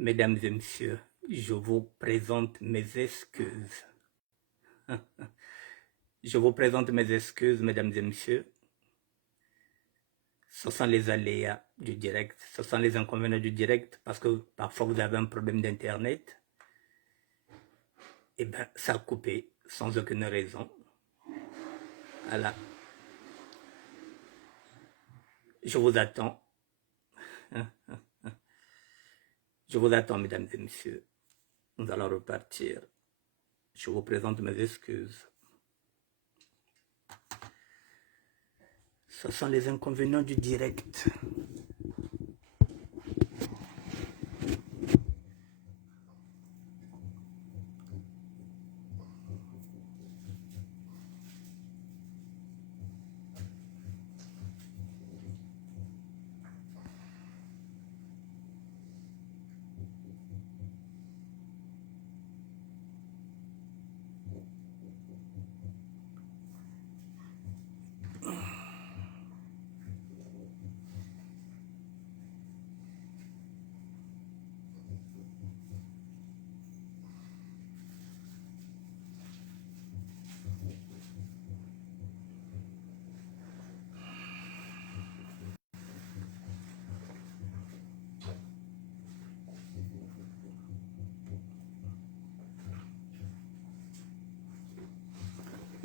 Mesdames et messieurs, je vous présente mes excuses. Je vous présente mes excuses, mesdames et messieurs. Ce sont les aléas du direct, ce sont les inconvénients du direct, parce que parfois vous avez un problème d'internet. Et bien, ça a coupé sans aucune raison. Voilà. Je vous attends. Je vous attends, mesdames et messieurs. Nous allons repartir. Je vous présente mes excuses. Ce sont les inconvénients du direct.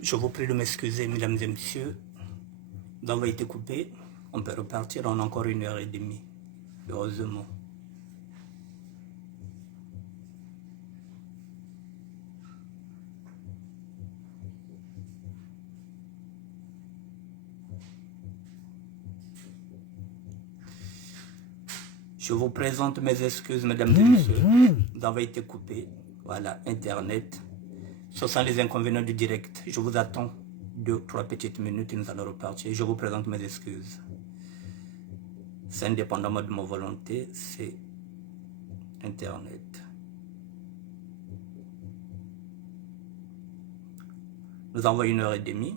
Je vous prie de m'excuser, mesdames et messieurs. Nous avons été coupés. On peut repartir en encore 1h30. Heureusement. Je vous présente mes excuses, mesdames et messieurs. Nous avons été coupés. Voilà, Internet. Ce sont les inconvénients du direct. Je vous attends 2-3 petites minutes et nous allons repartir. Je vous présente mes excuses. C'est indépendamment de ma volonté, c'est Internet. Nous avons 1h30.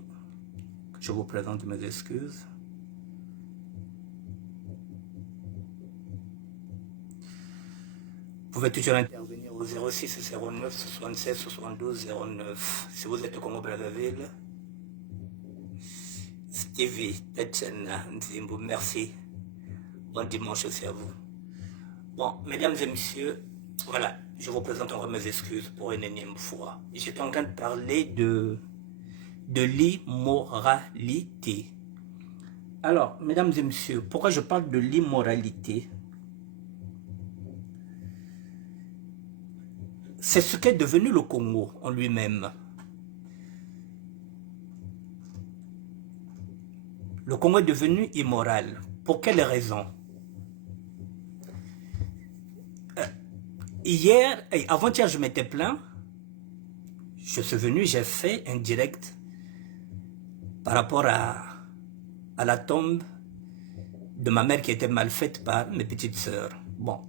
Je vous présente mes excuses. Vous pouvez toujours intervenir au 06 09 76 72 09. Si vous êtes au Congo-Brazzaville, Stevie, Tetchena, Nzimbo, merci. Bon dimanche aussi à vous. Bon, mesdames et messieurs, voilà, je vous présente encore mes excuses pour une énième fois. J'étais en train de parler de l'immoralité. Alors, mesdames et messieurs, pourquoi je parle de l'immoralité? C'est ce qu'est devenu le Congo en lui-même. Le Congo est devenu immoral. Pour quelle raison? Hier, avant-hier, je m'étais plaint. Je suis venu, j'ai fait un direct par rapport à la tombe de ma mère qui était mal faite par mes petites sœurs. Bon.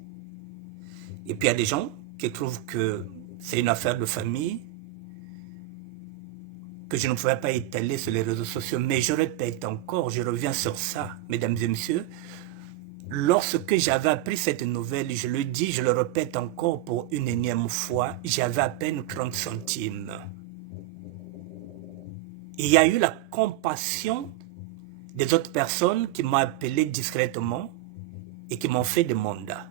Et puis il y a des gens qui trouvent que c'est une affaire de famille, que je ne pouvais pas étaler sur les réseaux sociaux. Mais je répète encore, je reviens sur ça, mesdames et messieurs. Lorsque j'avais appris cette nouvelle, je le dis, je le répète encore pour une énième fois, j'avais à peine 30 centimes. Et il y a eu la compassion des autres personnes qui m'ont appelé discrètement et qui m'ont fait des mandats.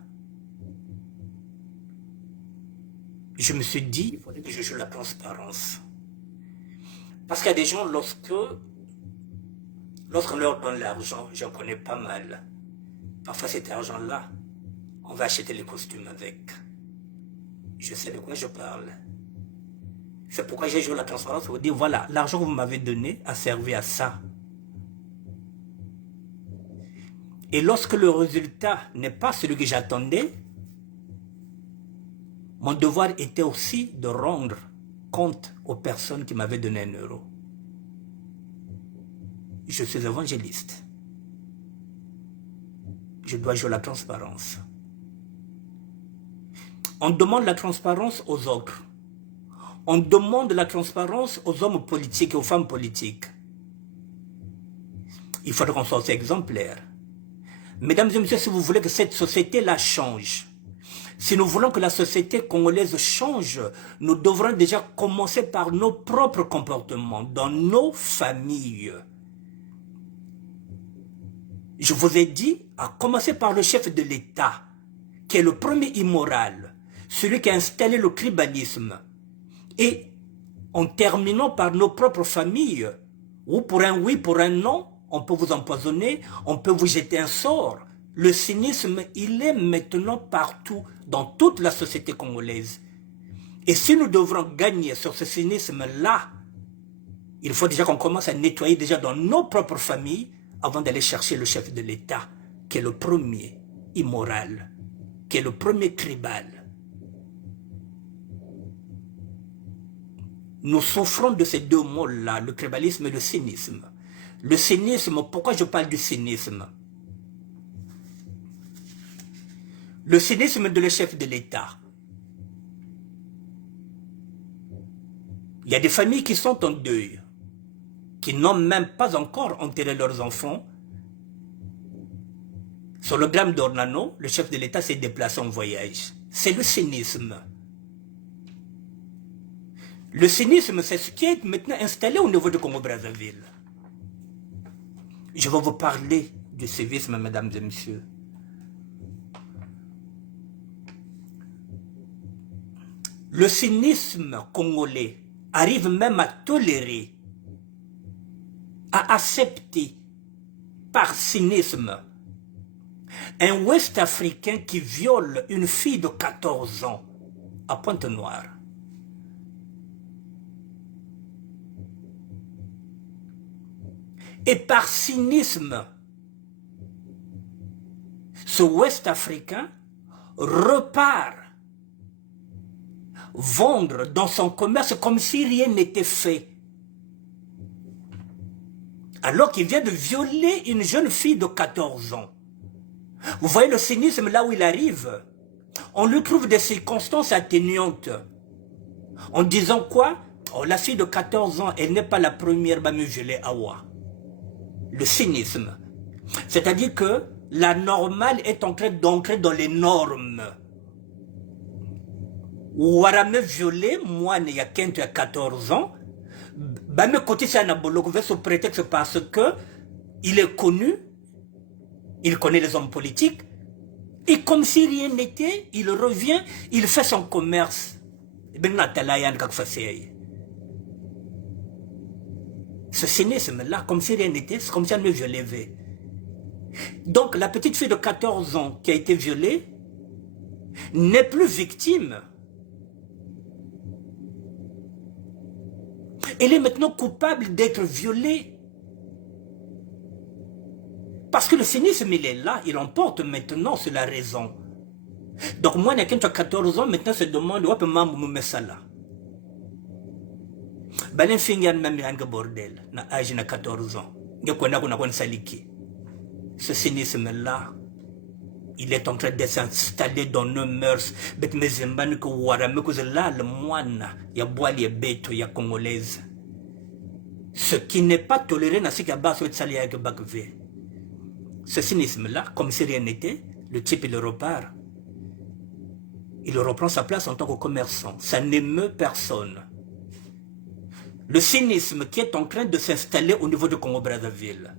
Je me suis dit, il fallait que je joue la transparence. Parce qu'il y a des gens, lorsqu'on leur donne l'argent, j'en connais pas mal. Parfois cet argent-là, on va acheter les costumes avec. Je sais de quoi je parle. C'est pourquoi j'ai joué la transparence pour dire, voilà, l'argent que vous m'avez donné a servi à ça. Et lorsque le résultat n'est pas celui que j'attendais, mon devoir était aussi de rendre compte aux personnes qui m'avaient donné 1 euro. Je suis évangéliste. Je dois jouer la transparence. On demande la transparence aux autres. On demande la transparence aux hommes politiques et aux femmes politiques. Il faudrait qu'on soit exemplaire. Mesdames et messieurs, si vous voulez que cette société-là change, Si nous voulons que la société congolaise change, nous devrons déjà commencer par nos propres comportements, dans nos familles. Je vous ai dit, à commencer par le chef de l'État, qui est le premier immoral, celui qui a installé le tribalisme, et en terminant par nos propres familles, où pour un oui, pour un non, on peut vous empoisonner, on peut vous jeter un sort. Le cynisme, il est maintenant partout, dans toute la société congolaise. Et si nous devrons gagner sur ce cynisme-là, il faut déjà qu'on commence à nettoyer déjà dans nos propres familles avant d'aller chercher le chef de l'État, qui est le premier immoral, qui est le premier tribal. Nous souffrons de ces deux mots-là, le tribalisme et le cynisme. Le cynisme, pourquoi je parle du cynisme? Le cynisme de le chef de l'État. Il y a des familles qui sont en deuil, qui n'ont même pas encore enterré leurs enfants. Sur le drame d'Ornano, le chef de l'État s'est déplacé en voyage. C'est le cynisme. Le cynisme, c'est ce qui est maintenant installé au niveau de Congo-Brazzaville. Je vais vous parler du civisme, mesdames et messieurs. Le cynisme congolais arrive même à tolérer, à accepter par cynisme un Ouest-Africain qui viole une fille de 14 ans à Pointe-Noire. Et par cynisme, ce Ouest-Africain repart vendre dans son commerce comme si rien n'était fait. Alors qu'il vient de violer une jeune fille de 14 ans. Vous voyez le cynisme là où il arrive. On lui trouve des circonstances atténuantes. En disant quoi? Oh, la fille de 14 ans, elle n'est pas la première à me violer Awa. Le cynisme. C'est-à-dire que la normale est en train d'ancrer dans les normes. Ouarame violé, moi, il y a 14 ans, me côté c'est un abolo, sous prétexte parce que il est connu, il connaît les hommes politiques, et comme si rien n'était, il revient, il fait son commerce. Ce cynisme-là, comme si rien n'était, c'est comme si elle me violait. Donc la petite fille de 14 ans qui a été violée n'est plus victime. Elle est maintenant coupable d'être violée. Parce que le cynisme, il est là, il emporte maintenant sur la raison. Donc moi, quand tu as 14 ans, maintenant se demande, où peut-on me mettre ça là? Ben, il y a même un bordel, na âge de 14 ans. Ce cynisme-là, il est en train de s'installer dans nos mœurs. Mais là, le moine, il y a bois, il y a bête, il y a congolaise. Ce qui n'est pas toléré dans ce qu'il y a ce cynisme-là, comme si rien n'était, le type il repart. Il reprend sa place en tant que commerçant. Ça n'émeut personne. Le cynisme qui est en train de s'installer au niveau de Congo-Brazzaville.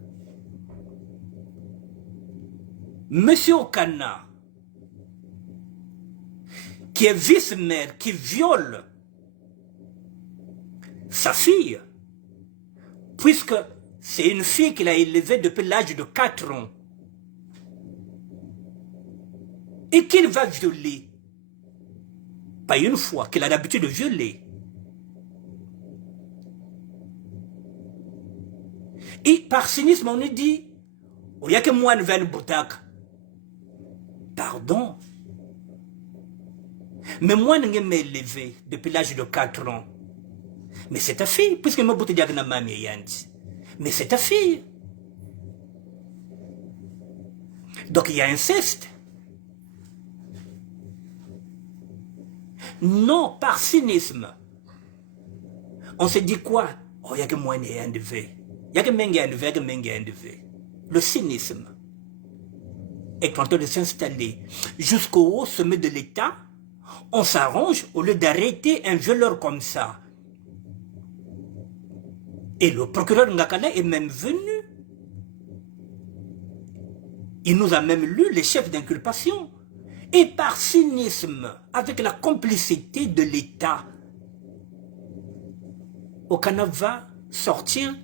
Monsieur Okana, qui est vice-maire, qui viole sa fille, puisque c'est une fille qu'il a élevée depuis l'âge de 4 ans, et qu'il va violer, pas une fois, qu'il a l'habitude de violer. Et par cynisme, on nous dit, il n'y a que moi qui viens de Boutak. Pardon. Mais moi, je m'ai élevé depuis l'âge de 4 ans. Mais c'est ta fille, puisque je me suis dit, mais c'est ta fille. Donc il y a inceste. Non, par cynisme. On se dit quoi? Oh, il y a que moi qui ai enlevé. Il y a que moi qui ai enlevé, il y a que moi qui ai enlevé. Le cynisme. est en train de s'installer. Jusqu'au haut sommet de l'État, on s'arrange au lieu d'arrêter un violeur comme ça. Et le procureur Ngakala est même venu. Il nous a même lu les chefs d'inculpation. Et par cynisme, avec la complicité de l'État, Okana va sortir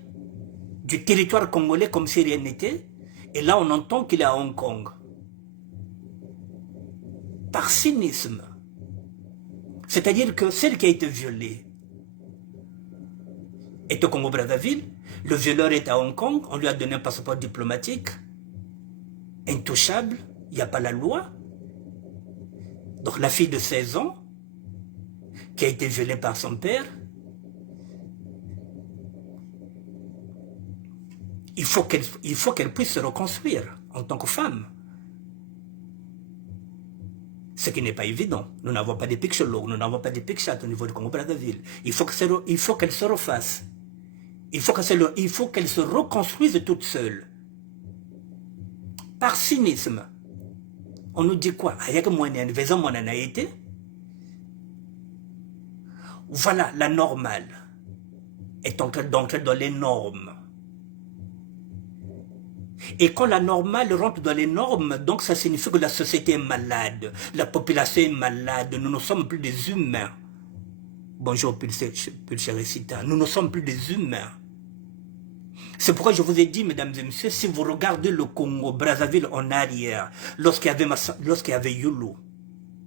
du territoire congolais comme si rien n'était. Et là, on entend qu'il est à Hong Kong. Par cynisme. C'est-à-dire que celle qui a été violée est au Congo-Brazzaville, le violeur est à Hong Kong, on lui a donné un passeport diplomatique, intouchable, il n'y a pas la loi. Donc la fille de 16 ans, qui a été violée par son père, il faut qu'elle puisse se reconstruire en tant que femme. Ce qui n'est pas évident. Nous n'avons pas de pixologues, nous n'avons pas de pixat au niveau du Congo-Brazzaville. Il faut qu'elle se refasse. Il faut qu'elle se reconstruise toute seule. Par cynisme. On nous dit quoi? Voilà, la normale est en train d'entrer dans les normes. Et quand la normale rentre dans les normes, donc ça signifie que la société est malade, la population est malade, nous ne sommes plus des humains. Bonjour Pulcherecita, nous ne sommes plus des humains. C'est pourquoi je vous ai dit, mesdames et messieurs, si vous regardez le Congo, Brazzaville en arrière, lorsqu'il y avait Yulu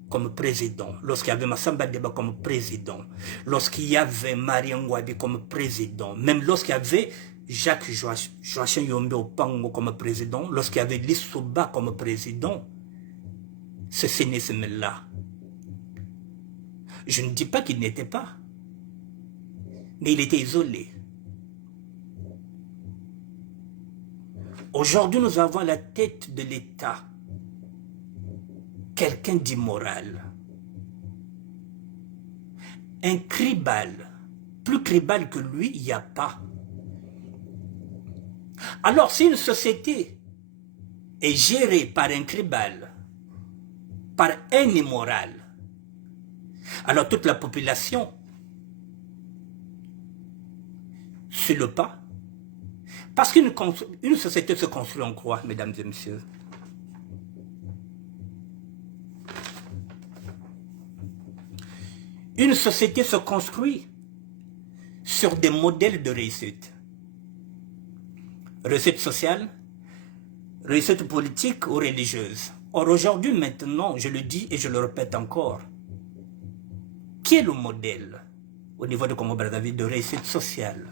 comme président, lorsqu'il y avait Massamba Deba comme président, lorsqu'il y avait Mariam Ngouabi comme président, même lorsqu'il y avait Jacques Joachim Yombe Opango comme président, lorsqu'il y avait Lissouba comme président, ce cynisme-là, je ne dis pas qu'il n'était pas, mais il était isolé. Aujourd'hui, nous avons à la tête de l'État quelqu'un d'immoral. Un cribal. Plus cribal que lui, il n'y a pas. Alors, si une société est gérée par un cribal, par un immoral, alors toute la population suit le pas. Parce qu'une société se construit en quoi, mesdames et messieurs? Une société se construit sur des modèles de réussite. Réussite sociale, réussite politique ou religieuse. Or aujourd'hui, maintenant, je le dis et je le répète encore, qui est le modèle au niveau de Congo-Brazzaville de réussite sociale,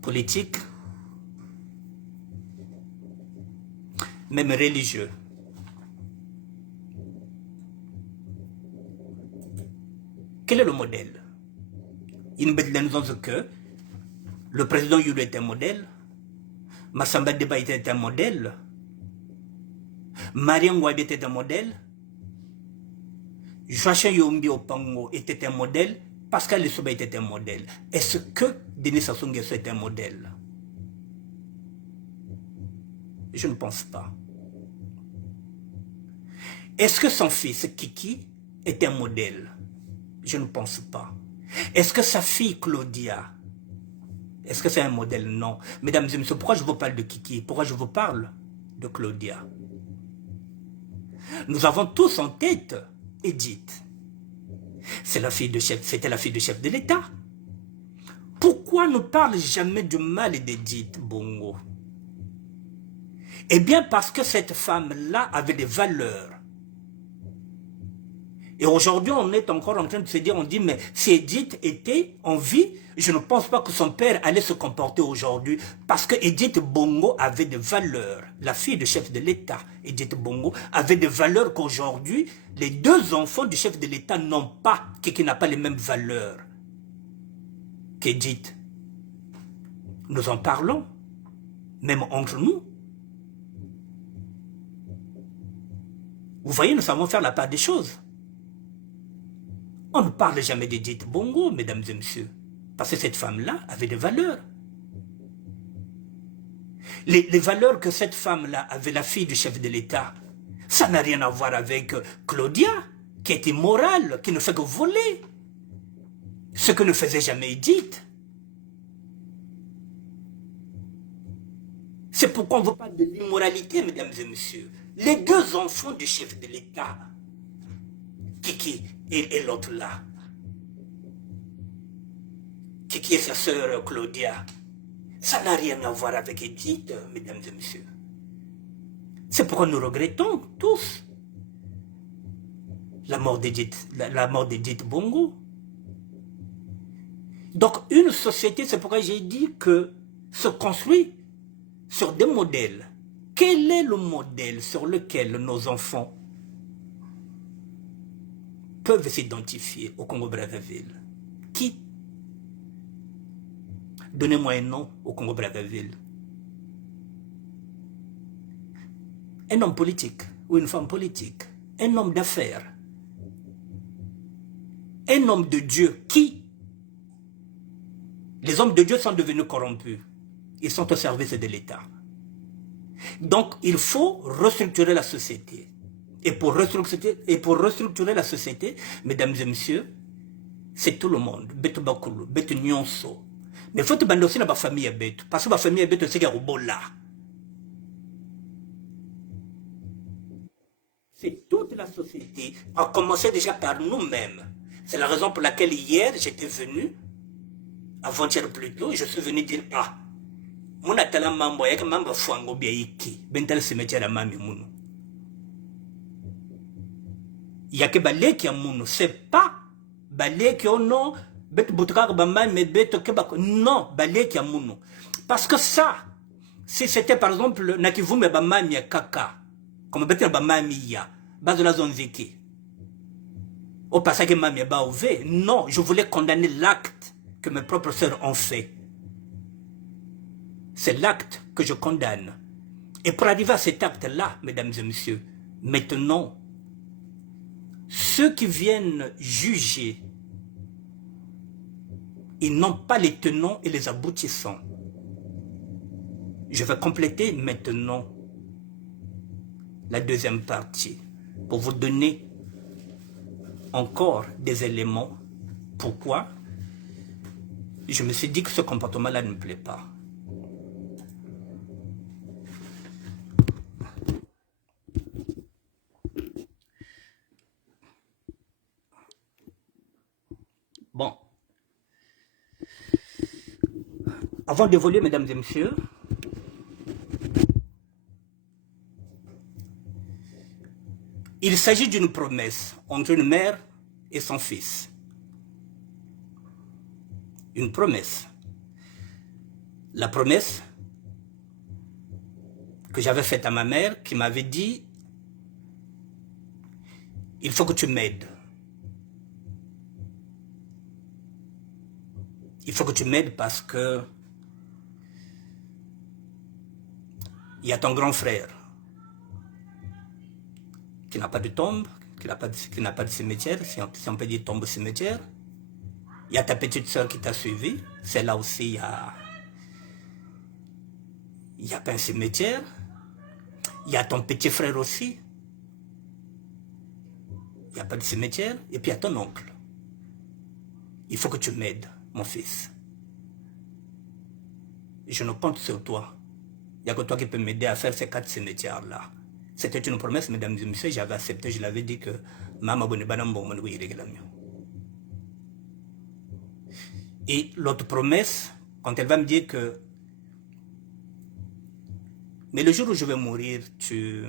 politique, même religieux? Quel est le modèle? Il nous dit que le président Yulu est un modèle, Massamba Deba était un modèle, Mariam Ngouabi était un modèle, Joachim Yombi Opango était un modèle, Pascal Lissouba était un modèle. Est-ce que Denis Sassou Nguesso est un modèle? Je ne pense pas. Est-ce que son fils Kiki est un modèle? Je ne pense pas. Est-ce que sa fille Claudia, est-ce que c'est un modèle? Non. Mesdames et messieurs, pourquoi je vous parle de Kiki? Pourquoi je vous parle de Claudia? Nous avons tous en tête Edith. C'était la fille de chef de l'État. Pourquoi ne parle jamais du mal d'Edith Bongo? Eh bien parce que cette femme-là avait des valeurs. Et aujourd'hui, on est encore en train de se dire, on dit, mais si Edith était en vie, je ne pense pas que son père allait se comporter aujourd'hui. Parce que Edith Bongo avait des valeurs. La fille du chef de l'État, Edith Bongo, avait des valeurs qu'aujourd'hui, les deux enfants du chef de l'État n'ont pas, qui n'a pas les mêmes valeurs qu'Edith. Nous en parlons, même entre nous. Vous voyez, nous savons faire la part des choses. On ne parle jamais d'Edith Bongo, mesdames et messieurs, parce que cette femme-là avait des valeurs. Les valeurs que cette femme-là avait, la fille du chef de l'État, ça n'a rien à voir avec Claudia, qui est immorale, qui ne fait que voler. Ce que ne faisait jamais Edith. C'est pourquoi on ne veut pas de l'immoralité, mesdames et messieurs. Les deux enfants du chef de l'État, Kiki et l'autre là, Kiki et sa sœur Claudia, ça n'a rien à voir avec Edith, mesdames et messieurs. C'est pourquoi nous regrettons tous la mort d'Edith Bongo. Donc une société, c'est pourquoi j'ai dit que se construit sur des modèles. Quel est le modèle sur lequel nos enfants peuvent s'identifier au Congo-Brazzaville? Qui? Donnez-moi un nom au Congo-Brazzaville. Un homme politique ou une femme politique. Un homme d'affaires. Un homme de Dieu. Qui? Les hommes de Dieu sont devenus corrompus. Ils sont au service de l'État. Donc, il faut restructurer la société. Et pour restructurer la société, mesdames et messieurs, c'est tout le monde. Beto bakulu, beto nyonso. Mais il faut te aussi dans la famille beto. Parce que la famille beto, c'est qu'il y a un là. C'est toute la société. On a commencé déjà par nous-mêmes. C'est la raison pour laquelle hier, j'étais venu, avant-hier plutôt, je suis venu dire, ah, mon atala mambo, y'a que mambo fuango bia iki, bental cimetière à mami mounou. Y'a que balé qui a mounou, c'est pas balé qui a non, bet boutrak bamba, mais bet kebako, non, balé qui a mounou. Parce que ça, si c'était par exemple, nakivume bamami ya kaka, comme bet bamami ya, base de la zone zeki. Au passage que mamie ba ouvé, non, je voulais condamner l'acte que mes propres sœurs ont fait. C'est l'acte que je condamne. Et pour arriver à cet acte-là, mesdames et messieurs, maintenant, ceux qui viennent juger, ils n'ont pas les tenants et les aboutissants. Je vais compléter maintenant la deuxième partie pour vous donner encore des éléments. Pourquoi je me suis dit que ce comportement-là ne me plaît pas. Bon. Avant d'évoluer, mesdames et messieurs, il s'agit d'une promesse entre une mère et son fils. Une promesse. La promesse que j'avais faite à ma mère qui m'avait dit « Il faut que tu m'aides. Il faut que tu m'aides parce que il y a ton grand frère qui n'a pas de tombe, qui n'a pas de cimetière, si on peut dire tombe cimetière. Il y a ta petite soeur qui t'a suivi. C'est là aussi, il y a pas un cimetière. Il y a ton petit frère aussi. Il n'y a pas de cimetière. Et puis il y a ton oncle. Il faut que tu m'aides, mon fils. Je ne compte sur toi. Il n'y a que toi qui peux m'aider à faire ces 4 cimetières-là. C'était une promesse, mesdames et messieurs. J'avais accepté. Je l'avais dit que Mama Bonebanambo. Et l'autre promesse, quand elle va me dire que mais le jour où je vais mourir, si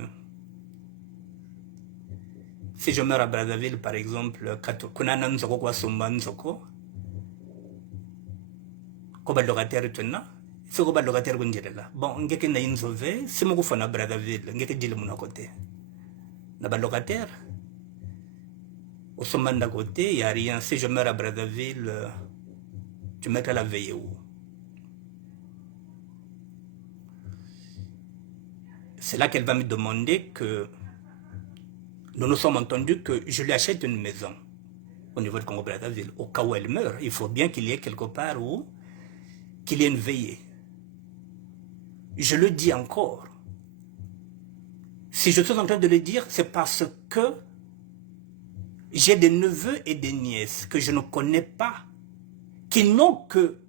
je meurs à Brazzaville, par exemple, Kunana Nzoko kwa Sumba Nzoko, koba locataire tena, c'est koba locataire kunjirela. Bon, ngeke na inzove, c'est mon fana Brazzaville, ngeke dile mon côté. Na ba locataire. Au Sumba d'à côté, il n'y a rien. Si je meurs à Brazzaville, tu mettras la veille où? C'est là qu'elle va me demander que nous nous sommes entendus que je lui achète une maison au niveau de Congo-Brazzaville. Au cas où elle meurt, il faut bien qu'il y ait quelque part où qu'il y ait une veillée. je le dis encore. Si je suis en train de le dire, c'est parce que j'ai des neveux et des nièces que je ne connais pas, qui n'ont que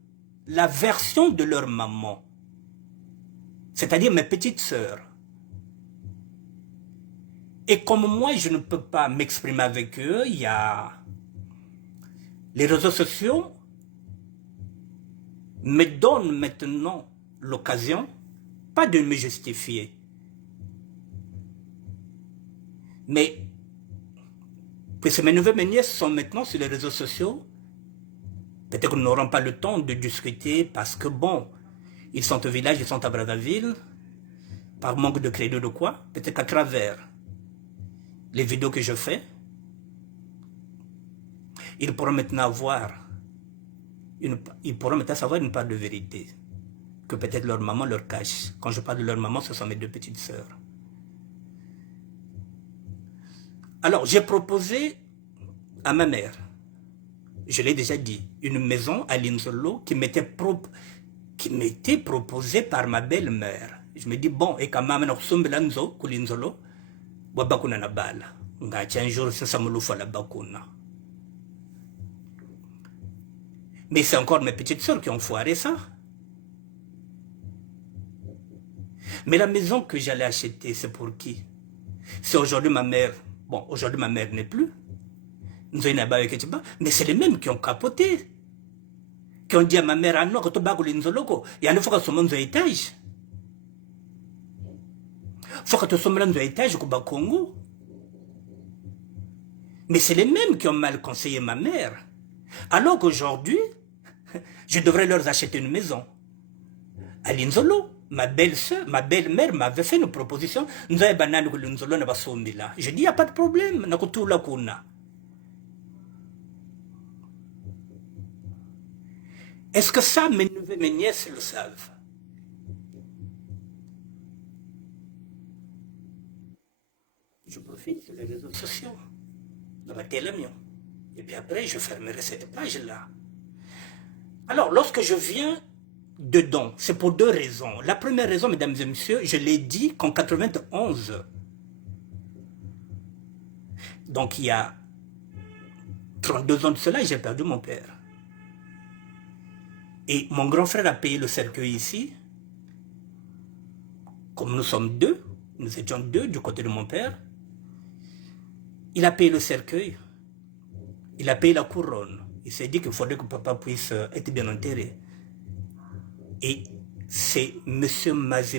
la version de leur maman, c'est-à-dire mes petites sœurs. Et comme moi, je ne peux pas m'exprimer avec eux, il y a les réseaux sociaux me donnent maintenant l'occasion, pas de me justifier, mais puisque mes neveux et mes nièces sont maintenant sur les réseaux sociaux, peut-être que nous n'aurons pas le temps de discuter parce que bon, ils sont au village, ils sont à Brazzaville, par manque de crédit de quoi, peut-être qu'à travers les vidéos que je fais, ils pourront maintenant avoir savoir une part de vérité que peut-être leur maman leur cache. Quand je parle de leur maman, ce sont mes deux petites sœurs. Alors, j'ai proposé à ma mère, je l'ai déjà dit, une maison à Linzolo qui m'était proposée par ma belle-mère. Je me dis, bon, et quand même, Linzolo, Wabakuna na bala. Nga un jour, c'est Samouloufa la bakuna. Mais c'est encore mes petites sœurs qui ont foiré ça. Mais la maison que j'allais acheter, c'est pour qui? C'est aujourd'hui ma mère. Bon, aujourd'hui ma mère n'est plus. Mais c'est les mêmes qui ont capoté. Qui ont dit à ma mère, ah non, quand tu vas au Linzoloko, il y a une fois que tu montes un étage. Faut que tu sois dans un étage au Congo. Mais c'est les mêmes qui ont mal conseillé ma mère. Alors qu'aujourd'hui, je devrais leur acheter une maison. À Linzolo, ma belle-sœur, ma belle-mère m'avait fait une proposition. Nous avons banane que Linzolo n'a pas sombi là. Je dis, il n'y a pas de problème. Est-ce que ça, mes neveux et mes nièces le savent? Je profite sur les réseaux sociaux. Et puis après, je fermerai cette page-là. Alors, lorsque je viens dedans, c'est pour deux raisons. La première raison, mesdames et messieurs, je l'ai dit qu'en 91, donc il y a 32 ans de cela, j'ai perdu mon père. Et mon grand frère a payé le cercueil ici. Comme nous sommes deux, nous étions deux du côté de mon père. Il a payé le cercueil. Il a payé la couronne. Il s'est dit qu'il faudrait que papa puisse être bien enterré. Et c'est M.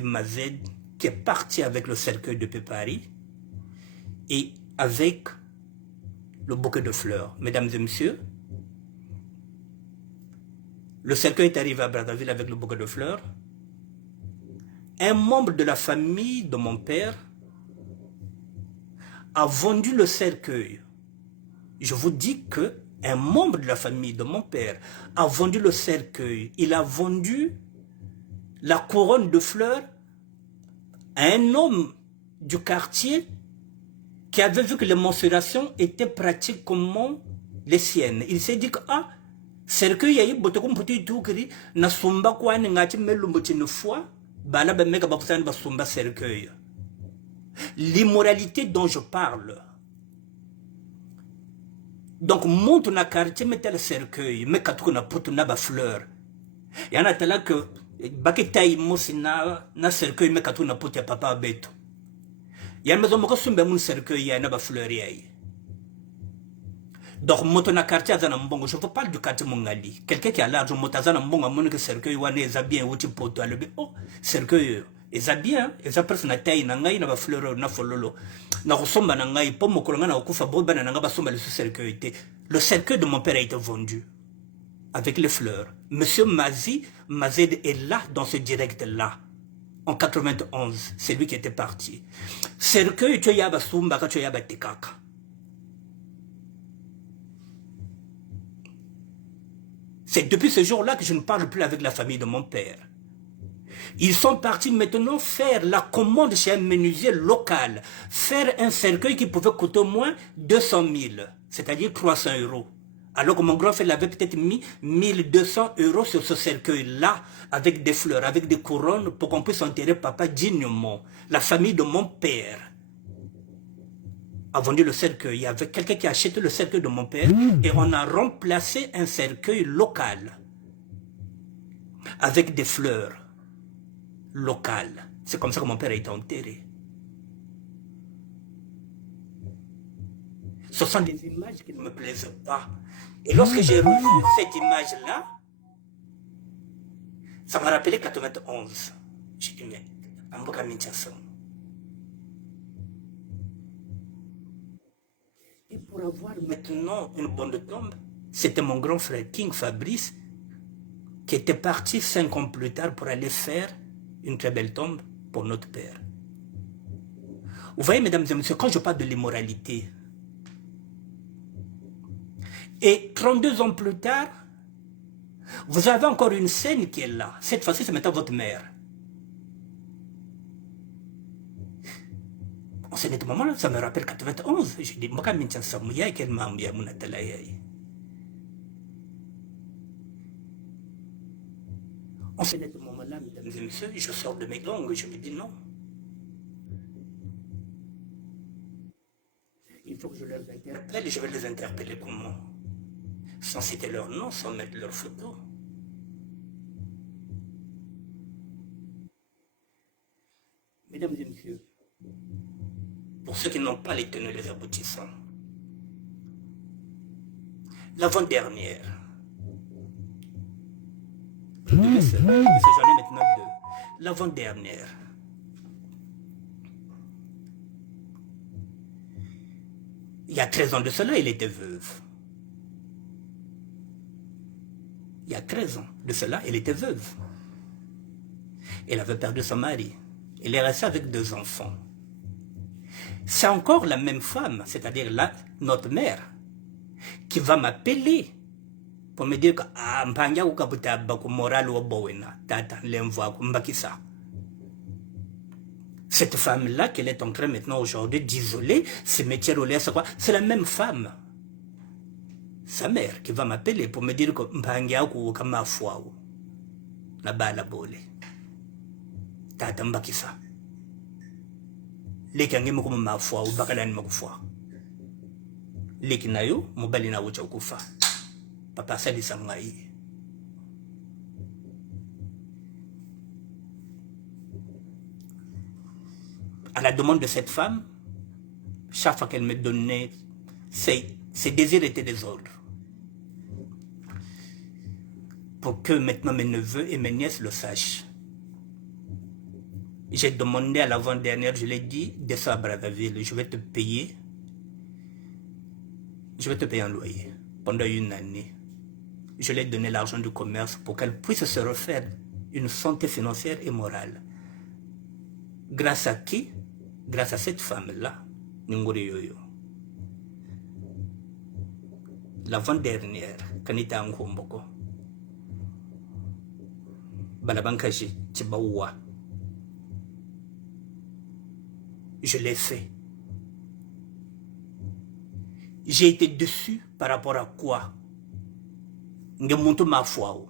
Mazed qui est parti avec le cercueil depuis Paris et avec le bouquet de fleurs. Mesdames et messieurs, le cercueil est arrivé à Brazzaville avec le bouquet de fleurs. Un membre de la famille de mon père a vendu le cercueil. Je vous dis que un membre de la famille de mon père a vendu le cercueil. Il a vendu la couronne de fleurs à un homme du quartier qui avait vu que les mensurations étaient pratiques comme les siennes. Il s'est dit que, ah, cercueil yayi botokum puti tukiri na sumba kwani ngati melumbuti une fois bala ba meka bakusani ba sumba cercueil. L'immoralité dont je parle. Donc monte na quartier mettait le cercueil mais katuko na putu na ba fleur. Yana tala que baketai mosi na cercueil mais katuko na putu ya papa beto. Yana maison moko sumba mun cercueil ya na ba fleur yayi. Donc, motona quartier azana mbongo, je vous parle du quartier Mongali. Quelqu'un qui a l'argent, motazana mbongo, mon que cercueil wane eza bien outi poto alebe. Oh, cercueil eza bien, eza personne na taille na ngai na ba fleur na fololo. Na resomba na ngai po mokolanga na okufa boba na nga ba somba le cercueil te. Le cercueil de mon père a été vendu avec les fleurs. Monsieur Mazed est là dans ce direct là. En 91, c'est lui qui était parti. Cercueil tu yaba sumba ka tu yaba tekaka. C'est depuis ce jour-là que je ne parle plus avec la famille de mon père. Ils sont partis maintenant faire la commande chez un menuisier local, faire un cercueil qui pouvait coûter au moins 200 000, c'est-à-dire 300 €, Alors que mon grand frère avait peut-être mis 1200 € sur ce cercueil-là, avec des fleurs, avec des couronnes, pour qu'on puisse enterrer papa dignement. La famille de mon père a vendu le cercueil. Il y avait quelqu'un qui a acheté le cercueil de mon père et on a remplacé un cercueil local avec des fleurs locales. C'est comme ça que mon père a été enterré. Ce sont des images qui ne me plaisent pas. Et lorsque j'ai revu cette image-là, ça m'a rappelé 91. J'ai dit, mais, Amboka Minchasson. Et pour avoir maintenant une bonne tombe, c'était mon grand frère King Fabrice qui était parti 5 ans plus tard pour aller faire une très belle tombe pour notre père. Vous voyez, mesdames et messieurs, quand je parle de l'immoralité, et 32 ans plus tard, vous avez encore une scène qui est là. Cette fois-ci, c'est maintenant votre mère. En ce moment-là, ça me rappelle 91. Je dis, Moka Mincha Samouya et quel mambia Mounatalayay. En ce moment-là, mesdames et messieurs, je sors de mes gangs, je me dis non. Il faut que je les interpelle et je vais les interpeller comment? Sans citer leur nom, sans mettre leur photo. Mesdames et messieurs, pour ceux qui n'ont pas les tenus les aboutissants, l'avant-dernière, j'en ai maintenant deux, l'avant-dernière, il y a 13 ans de cela, il était veuve. Il y a 13 ans de cela, elle était veuve. Elle avait perdu son mari. Elle est restée avec 2 enfants. C'est encore la même femme, c'est-à-dire notre mère, qui va m'appeler pour me dire que cette femme-là qu'elle est en train maintenant aujourd'hui d'isoler, c'est la même femme. Sa mère qui va m'appeler pour me dire que Mpangia ou Kamafua la bala bole. Tata Mbakisa. Les kangi mukum mafua ou bakalan makufua. Les kinayo, mobalina ucha ukufa. Papa sali sangai. À la demande de cette femme, chaque fois qu'elle me donnait ses désirs étaient des ordres. Pour que maintenant mes neveux et mes nièces le sachent. J'ai demandé à l'avant-dernière, je l'ai dit, descends à Brazzaville, je vais te payer. Je vais te payer un loyer pendant 1 année. Je lui ai donné l'argent du commerce pour qu'elle puisse se refaire une santé financière et morale. Grâce à qui? Grâce à cette femme-là, Nguri Yoyo. L'avant-dernière, Kanita Nkomboko. Balabankaji, Chibaoua. Je l'ai fait. J'ai été déçu par rapport à quoi? Ngemuntu ma foi.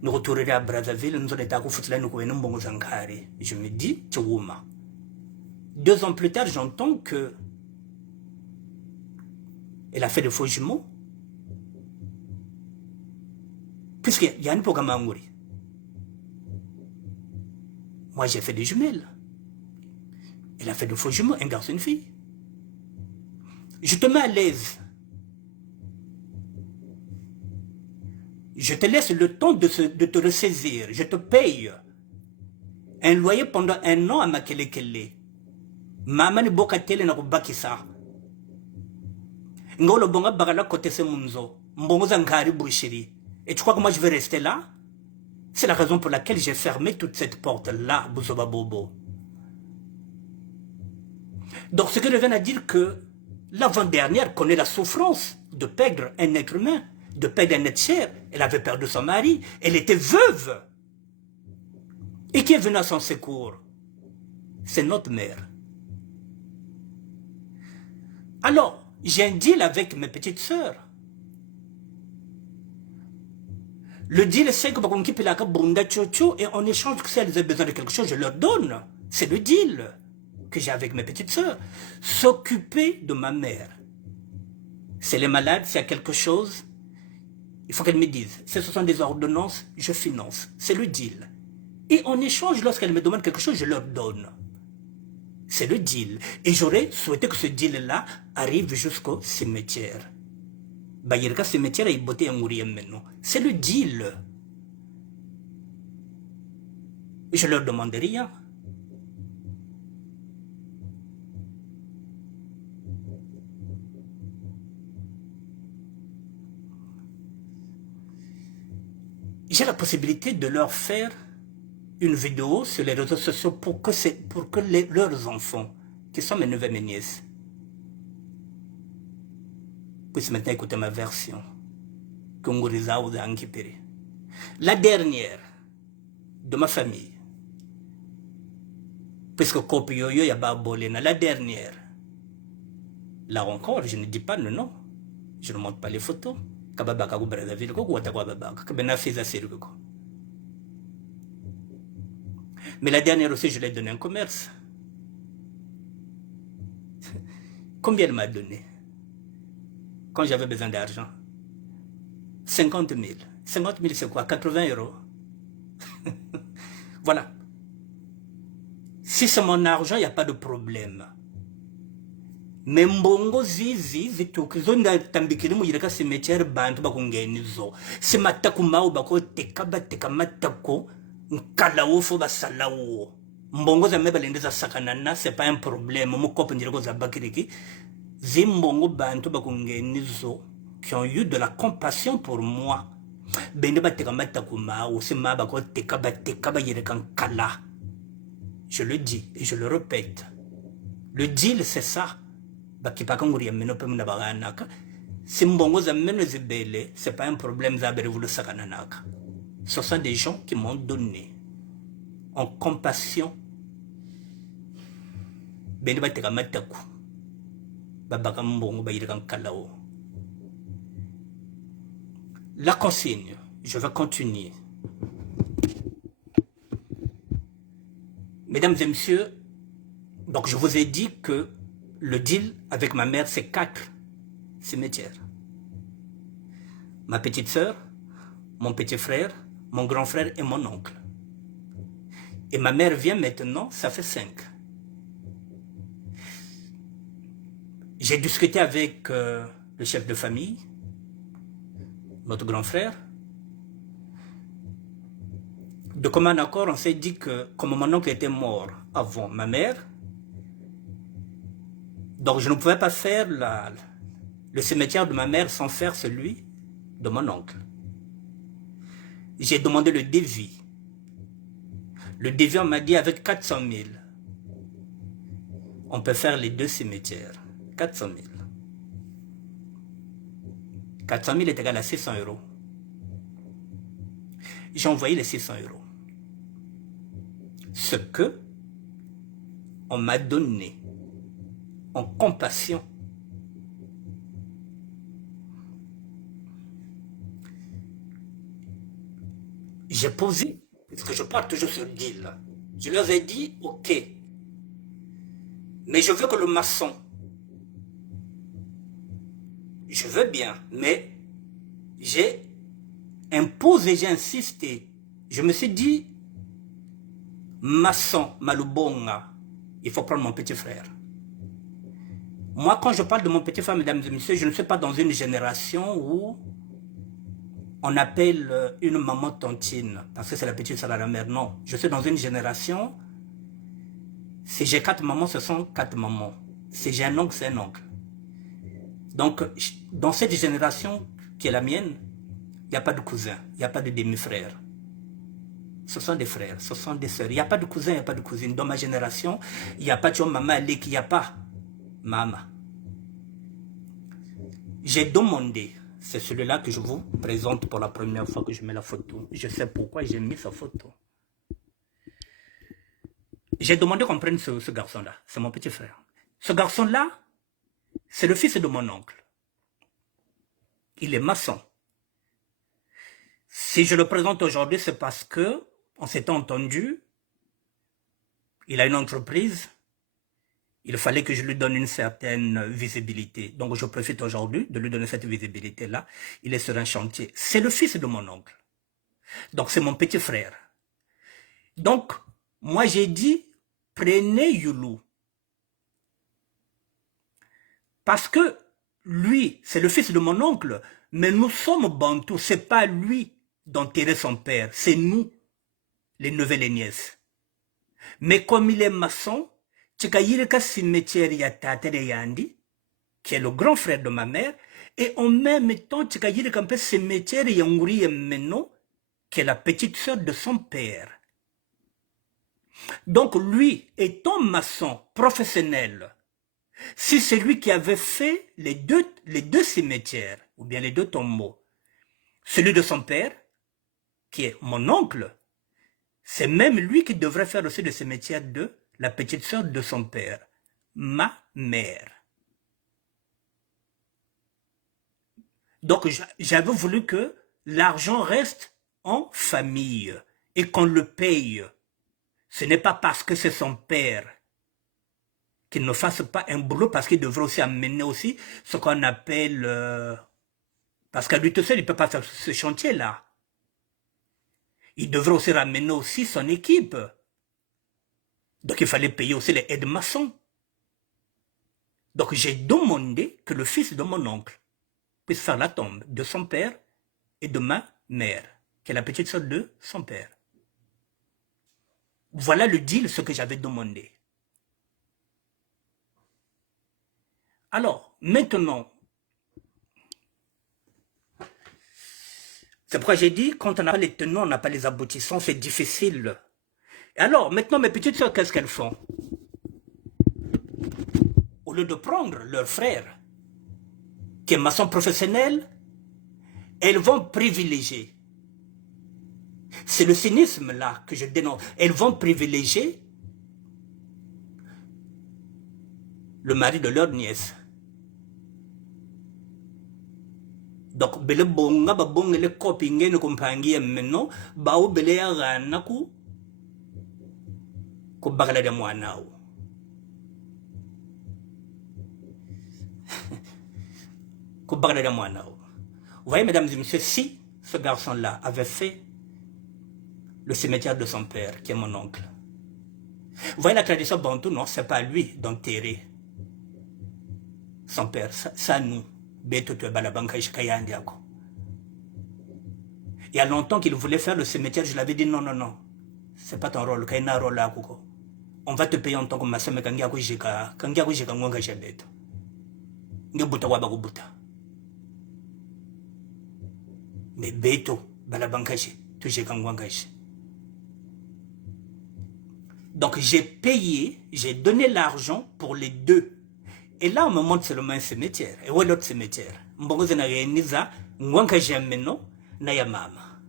Nous retournerons à Brazzaville, nous allons être je me dis, Tchouma. 2 ans plus tard, j'entends que elle a fait des faux jumeaux. Puisqu'il y a un programme à Ngouri. Moi, j'ai fait des jumelles. Elle a fait des faux jumeaux, un garçon et une fille. Je te mets à l'aise. Je te laisse le temps de te ressaisir. Je te paye un loyer pendant 1 an à Makelekele. Mamani boka tele na kubakisa. Ngolo bonga bagala kote se munzo. Mbongo zankari bushiri. Et tu crois que moi je vais rester là? C'est la raison pour laquelle j'ai fermé toute cette porte-là, Bouzoba Bobo. Donc ce que je viens à dire que l'avant-dernière connaît la souffrance de perdre un être humain, de perdre un être cher. Elle avait perdu son mari, elle était veuve. Et qui est venu à son secours? C'est notre mère. Alors, j'ai un deal avec mes petites sœurs. Le deal, c'est que et en échange, si elles ont besoin de quelque chose, je leur donne. C'est le deal que j'ai avec mes petites sœurs. S'occuper de ma mère. Si elle est malade, s'il y a quelque chose, il faut qu'elle me dise. Si ce sont des ordonnances, je finance. C'est le deal. Et en échange, lorsqu'elle me demande quelque chose, je leur donne. C'est le deal. Et j'aurais souhaité que ce deal-là arrive jusqu'au cimetière. C'est le deal. Je leur demande rien. J'ai la possibilité de leur faire une vidéo sur les réseaux sociaux pour que leurs enfants, qui sont mes neveux et mes nièces, puissent maintenant écouter ma version. La dernière de ma famille, puisque la dernière, là encore, je ne dis pas le nom, je ne montre pas les photos. Mais la dernière aussi, je l'ai donné un commerce. Combien elle m'a donné quand j'avais besoin d'argent? 50 000. 50 000, c'est quoi? 80 €. Voilà. Si c'est mon argent, il n'y a pas de problème. Mais mbongo zizi zitukizo ndatambikiri mu yireka cimetière bantu bakungenizo. Si mataku mau bako teka matako nkala wofo basalawo. Mbongo za mebalendeza sakanana, c'est pas un problème. Mukopo njireko za bakiriki. Zimbongo bantu bakungenizo qui ont eu de la compassion pour moi. Bende bateka matako mau, si ma bako teka ba yireka nkala. Je le dis et je le répète. Le deal, c'est ça. C'est pas un problème. Ce sont des gens qui m'ont donné en compassion. La consigne, je vais continuer. Mesdames et messieurs, donc je vous ai dit que le deal avec ma mère, c'est 4 cimetières. Ma petite sœur, mon petit frère, mon grand frère et mon oncle. Et ma mère vient maintenant, ça fait 5. J'ai discuté avec le chef de famille, notre grand frère. De commun accord, on s'est dit que comme mon oncle était mort avant ma mère, donc je ne pouvais pas faire le cimetière de ma mère sans faire celui de mon oncle. J'ai demandé le devis. Le devis, on m'a dit avec 400 000. On peut faire les 2 cimetières. 400 000. 400 000 est égal à 600 €. J'ai envoyé les 600 €. Ce que on m'a donné en compassion. J'ai posé, parce que je parle toujours sur le deal. Je leur ai dit, ok, mais je veux que le maçon, je veux bien, mais j'ai imposé, j'ai insisté. Je me suis dit, maçon, Malubonga, il faut prendre mon petit frère. Moi, quand je parle de mon petit frère, mesdames et messieurs, je ne suis pas dans une génération où on appelle une maman tontine, parce que c'est la petite sœur à la mère. Non, je suis dans une génération, si j'ai 4 mamans, ce sont 4 mamans. Si j'ai un oncle, c'est un oncle. Donc, dans cette génération qui est la mienne, il n'y a pas de cousin, il n'y a pas de demi-frère. Ce sont des frères, ce sont des sœurs. Il n'y a pas de cousin, il n'y a pas de cousine. Dans ma génération, il n'y a pas de maman Alek, il n'y a pas maman. J'ai demandé, c'est celui-là que je vous présente pour la première fois que je mets la photo. Je sais pourquoi j'ai mis sa photo. J'ai demandé qu'on prenne ce garçon-là, c'est mon petit frère. Ce garçon-là, c'est le fils de mon oncle. Il est maçon. Si je le présente aujourd'hui, c'est parce que on s'est entendu, il a une entreprise, il fallait que je lui donne une certaine visibilité. Donc je profite aujourd'hui de lui donner cette visibilité-là. Il est sur un chantier. C'est le fils de mon oncle. Donc c'est mon petit frère. Donc, moi j'ai dit, prenez Youlou. Parce que lui, c'est le fils de mon oncle, mais nous sommes bantous, c'est pas lui d'enterrer son père, c'est nous, les neveux et les nièces. Mais comme il est maçon, Tchikayirika cimetière Yatate Yandi, qui est le grand frère de ma mère, et en même temps, Tchikayirika un peu cimetière Yanguri Meno, qui est la petite sœur de son père. Donc lui, étant maçon professionnel, si c'est lui qui avait fait les deux cimetières, ou bien les deux tombeaux, celui de son père, qui est mon oncle, c'est même lui qui devrait faire aussi le cimetière de la petite sœur de son père, ma mère. Donc j'avais voulu que l'argent reste en famille et qu'on le paye. Ce n'est pas parce que c'est son père qu'il ne fasse pas un boulot, parce qu'il devrait aussi amener aussi ce qu'on appelle... parce qu'à lui tout seul, il ne peut pas faire ce chantier-là. Il devrait aussi ramener aussi son équipe. Donc il fallait payer aussi les aides-maçons. Donc j'ai demandé que le fils de mon oncle puisse faire la tombe de son père et de ma mère, qui est la petite sœur de son père. Voilà le deal, ce que j'avais demandé. Alors, maintenant, c'est pourquoi j'ai dit, quand on n'a pas les tenants, on n'a pas les aboutissants, c'est difficile. Et alors, maintenant, mes petites sœurs, qu'est-ce qu'elles font? Au lieu de prendre leur frère, qui est maçon professionnel, elles vont privilégier. C'est le cynisme là que je dénonce. Elles vont privilégier le mari de leur nièce. Donc, bele bonga ba bonga le kopi ngene kumpangia meno ba o bele ya gana ku bagala de mwanao. Ku bagala de mwanao. Vous voyez, mesdames et messieurs, si ce garçon-là avait fait le cimetière de son père, qui est mon oncle. Vous voyez la tradition bantou, non, c'est pas lui d'enterrer son père, ça nous. Il y a longtemps qu'il voulait faire le cimetière, je l'avais dit non, non, non, c'est pas ton rôle, on va te payer en tant que maçon, mais quand il y a mais beto, balabankashi, tu j'ai kangwangashi. Donc j'ai payé, j'ai donné l'argent pour les deux. Et là, on me montre seulement un cimetière. Et où est l'autre cimetière? Mbongoze na réuniza, ngwanka jameno, na ya mama.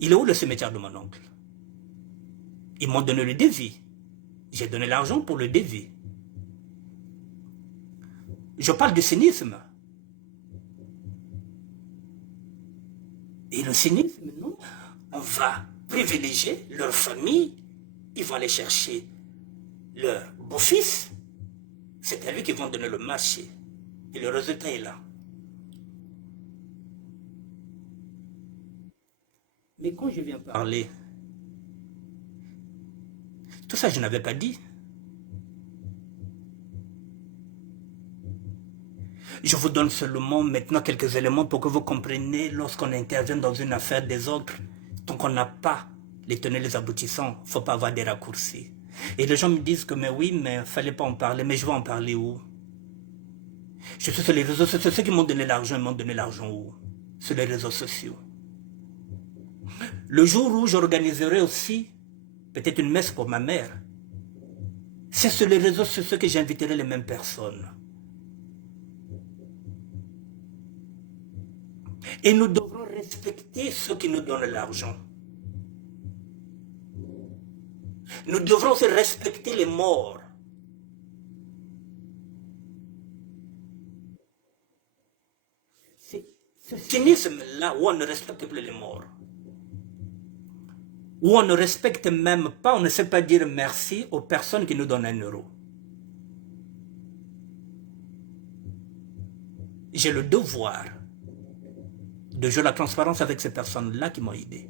Il est où le cimetière de mon oncle? Ils m'ont donné le devis. J'ai donné l'argent pour le devis. Je parle du cynisme. Et le cynisme, non, on va privilégier leur famille, ils vont aller chercher leur beau-fils, c'est à lui qu'ils vont donner le marché. Et le résultat est là. Mais quand je viens parler, tout ça je n'avais pas dit. Je vous donne seulement maintenant quelques éléments pour que vous compreniez lorsqu'on intervient dans une affaire des autres. Tant qu'on n'a pas les tenants les aboutissants, il ne faut pas avoir des raccourcis. Et les gens me disent que mais oui, mais il ne fallait pas en parler. Mais je vais en parler où? Je suis sur les réseaux sociaux. Ceux qui m'ont donné l'argent, ils m'ont donné l'argent où? Sur les réseaux sociaux. Le jour où j'organiserai aussi peut-être une messe pour ma mère, c'est sur les réseaux sociaux que j'inviterai les mêmes personnes. Et nous devrons respecter ceux qui nous donnent l'argent. Nous devrons aussi respecter les morts. Ceci cynisme-là où on ne respecte plus les morts, où on ne respecte même pas, on ne sait pas dire merci aux personnes qui nous donnent 1 euro. J'ai le devoir de jouer la transparence avec ces personnes-là qui m'ont aidé.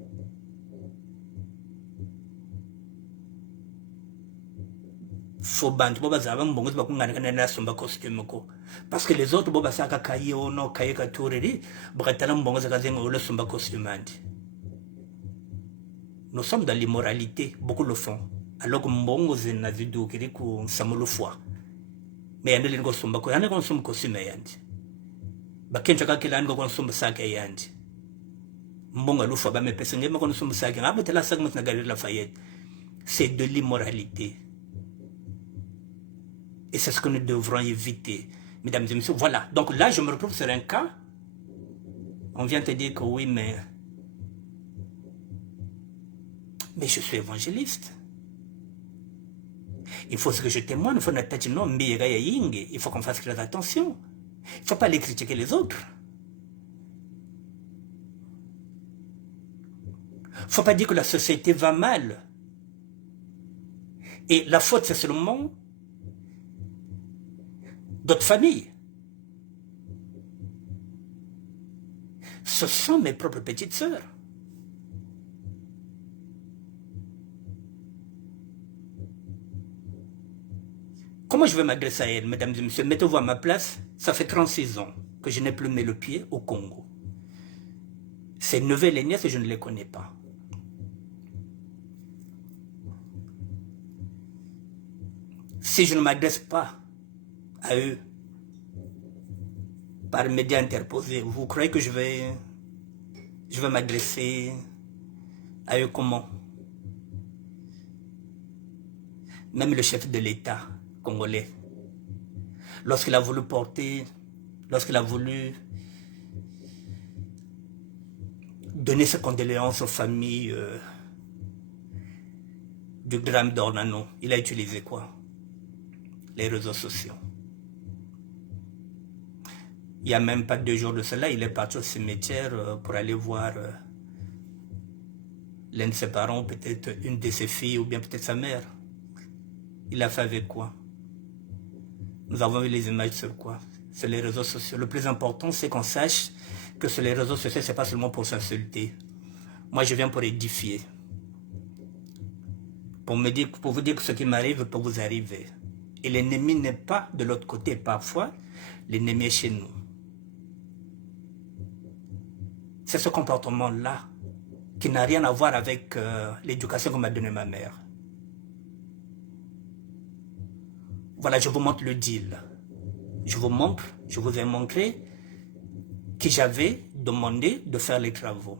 Faut bantu bo bazaba mbongozi bakungana na somba costume ko parce que les autres bo basaka kaye ono kaye katuriri bretala mbongozi kazenga ole somba costume andi. Nous sommes dans l'immoralité, beaucoup le font. Alors que mbongozi na zidu kiri ku samulu foi. Mais yande lingo somba ko yande ko somba costume yandi. Bakenja ka kila ngo ko somba saka yandi. Mbonga lu foi ba me pese ngema ko somba saka ngabetela saka mutna galerie Lafayette. C'est de l'immoralité. Et c'est ce que nous devrons éviter, mesdames et messieurs. Voilà. Donc là, je me retrouve sur un cas. On vient te dire que oui, mais je suis évangéliste. Il faut que je témoigne. Il faut qu'on fasse très attention. Il ne faut pas aller critiquer les autres. Il ne faut pas dire que la société va mal. Et la faute, c'est seulement d'autres familles. Ce sont mes propres petites sœurs. Comment je vais m'adresser à elles, mesdames et messieurs? Mettez-vous à ma place. Ça fait 36 ans que je n'ai plus mis le pied au Congo. Ces neveux et les nièces, je ne les connais pas. Si je ne m'adresse pas à eux par médias interposés, vous croyez que je vais m'adresser à eux comment? Même le chef de l'État congolais, lorsqu'il a voulu donner ses condoléances aux familles du drame d'Ornano, il a utilisé quoi? Les réseaux sociaux. Il n'y a même pas 2 jours de cela, il est parti au cimetière pour aller voir l'un de ses parents, peut-être une de ses filles ou bien peut-être sa mère. Il a fait avec quoi? Nous avons eu les images sur quoi? Sur les réseaux sociaux. Le plus important, c'est qu'on sache que sur les réseaux sociaux, ce n'est pas seulement pour s'insulter. Moi, je viens pour édifier. Pour vous dire que ce qui m'arrive peut vous arriver. Et l'ennemi n'est pas de l'autre côté. Parfois, l'ennemi est chez nous. C'est ce comportement-là qui n'a rien à voir avec l'éducation que m'a donnée ma mère. Voilà, je vous montre le deal. Je vous ai montré que j'avais demandé de faire les travaux.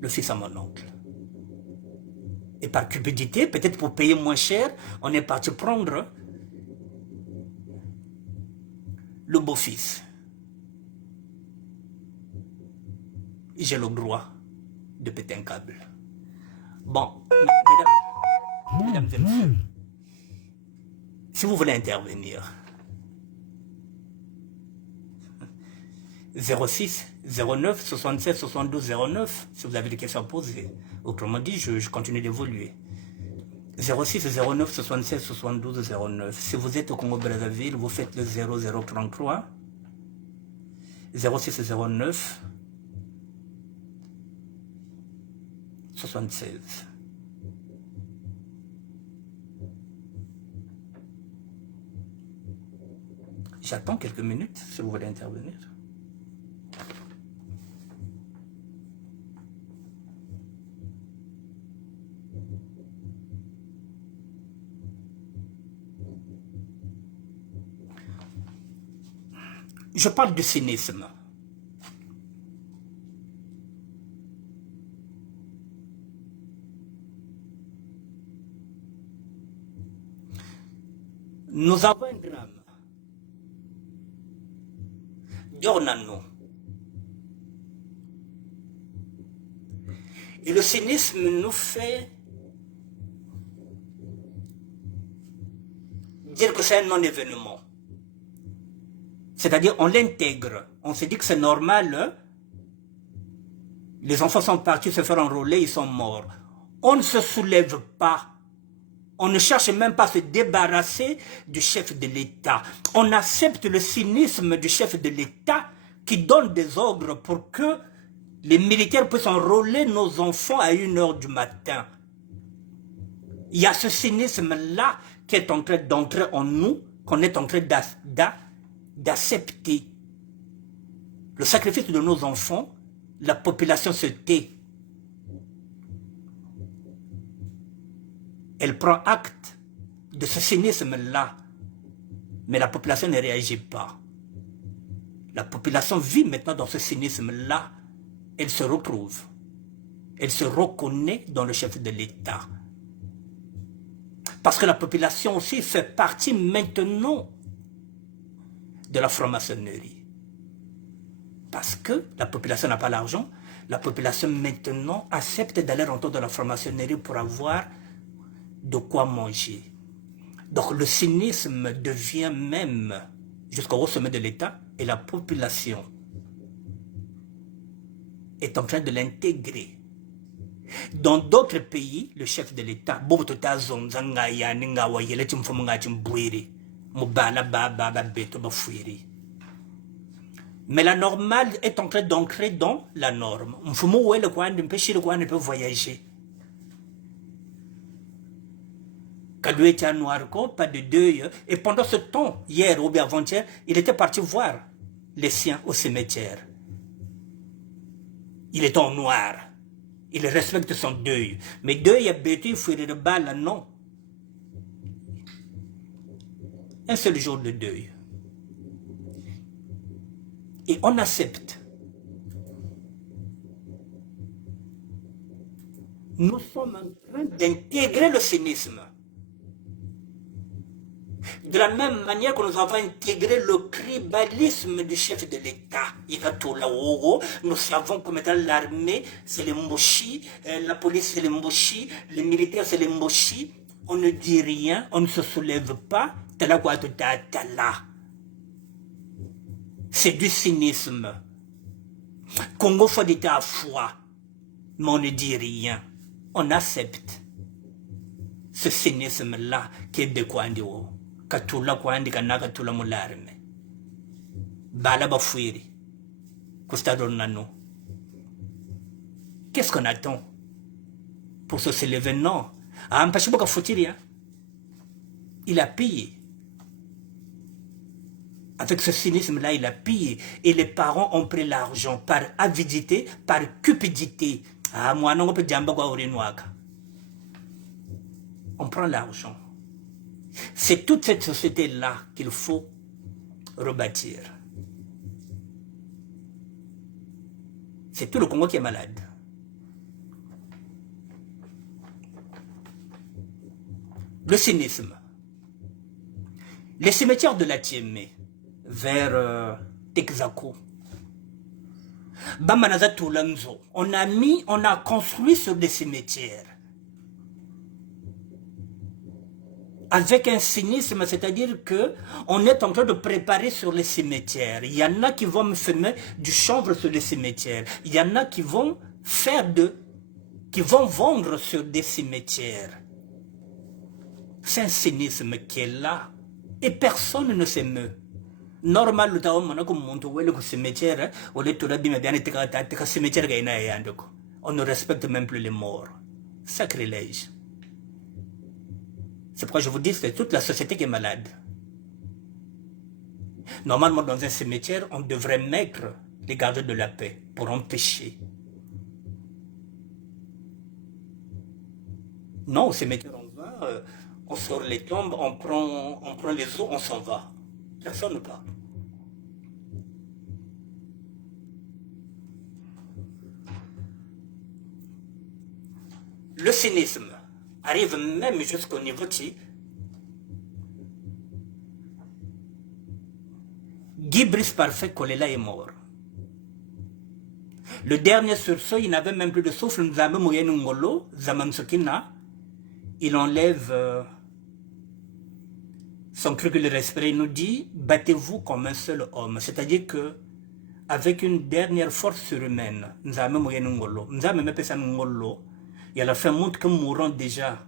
Le fils à mon oncle. Et par cupidité, peut-être pour payer moins cher, on est parti prendre le beau-fils. J'ai le droit de péter un câble. Bon, mesdames et messieurs, si vous voulez intervenir, 06 09 67 72 09, si vous avez des questions à poser. Autrement dit, je continue d'évoluer. 06 09 67 72 09. Si vous êtes au Congo-Brazzaville, vous faites le 0033 06 09 76. J'attends quelques minutes si vous voulez intervenir. Je parle du cynisme. Nous avons un drame d'Ornano. Et le cynisme nous fait dire que c'est un non-événement. C'est-à-dire, on l'intègre. On se dit que c'est normal. Hein? Les enfants sont partis se faire enrôler, ils sont morts. On ne se soulève pas. On ne cherche même pas à se débarrasser du chef de l'État. On accepte le cynisme du chef de l'État qui donne des ordres pour que les militaires puissent enrôler nos enfants à 1 h du matin. Il y a ce cynisme-là qui est en train d'entrer en nous, qu'on est en train d'accepter. Le sacrifice de nos enfants, la population se tait. Elle prend acte de ce cynisme-là, mais la population ne réagit pas. La population vit maintenant dans ce cynisme-là. Elle se retrouve. Elle se reconnaît dans le chef de l'État. Parce que la population aussi fait partie maintenant de la franc-maçonnerie. Parce que la population n'a pas l'argent, la population maintenant accepte d'aller rentrer dans la franc-maçonnerie pour avoir de quoi manger. Donc le cynisme devient même jusqu'au sommet de l'État et la population est en train de l'intégrer. Dans d'autres pays, le chef de l'État, mais la normale est en train d'ancrer dans la norme. On peut voyager. Pas de deuil. Et pendant ce temps, hier ou bien avant-hier, il était parti voir les siens au cimetière. Il est en noir. Il respecte son deuil. Mais deuil a bêté, il faut de balle, non. Un seul jour de deuil. Et on accepte. Nous sommes en train d'intégrer le cynisme. De la même manière que nous avons intégré le tribalisme du chef de l'État. Nous savons comme étant l'armée, c'est les Mboshi, la police, c'est les Mboshi, les militaires, c'est les Mboshi. On ne dit rien, on ne se soulève pas. C'est du cynisme. Congo faut d'État à foi, mais on ne dit rien. On accepte ce cynisme-là qui est de quoi katula kwandi kanaka tula mularme bala bafuiri kustado nano. Qu'est-ce qu'on attend pour se soulever? Non. Il a payé. Avec ce cynisme-là, il a payé. Et les parents ont pris l'argent par avidité, par cupidité. On prend l'argent. C'est toute cette société-là qu'il faut rebâtir. C'est tout le Congo qui est malade. Le cynisme. Les cimetières de la Tiémé, vers Texaco, Bamanaza Toulanzo, on a construit sur des cimetières. Avec un cynisme, c'est-à-dire qu'on est en train de préparer sur les cimetières. Il y en a qui vont me fumer du chanvre sur les cimetières. Il y en a qui vont qui vont vendre sur des cimetières. C'est un cynisme qui est là. Et personne ne s'émeut. Normal, on ne respecte même plus les morts. Sacrilège. C'est pourquoi je vous dis que c'est toute la société qui est malade. Normalement, dans un cimetière, on devrait mettre les gardes de la paix pour empêcher. Non, au cimetière, on va, on sort les tombes, on prend les os, on s'en va. Personne ne parle. Le cynisme arrive même jusqu'au niveau de Guy Brice Parfait Kolela est mort. Le dernier sursaut, il n'avait même plus de souffle. Il enlève son curriculum respect nous dit, battez-vous comme un seul homme. C'est-à-dire que, avec une dernière force surhumaine, nous avons il y a la fin montre que mourant déjà,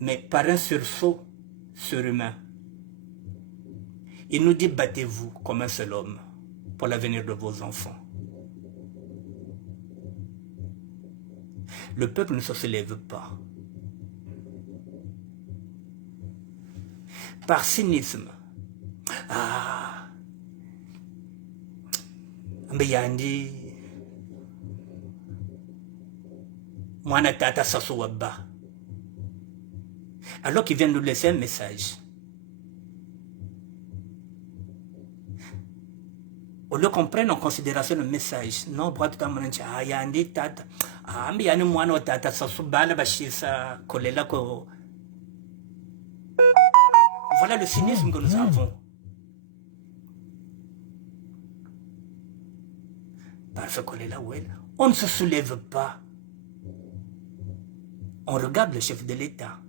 mais par un sursaut surhumain. Il nous dit, battez-vous comme un seul homme pour l'avenir de vos enfants. Le peuple ne se lève pas. Par cynisme. Ah. Mais Yandi. Mwana tata sasuwaba. Alors qu'il vient nous laisser un message. Au lieu qu'on prenne en considération le message, non, voilà le cynisme que nous avons. Parce qu'on est là où elle, on ne se soulève pas. On regarde le chef de l'État.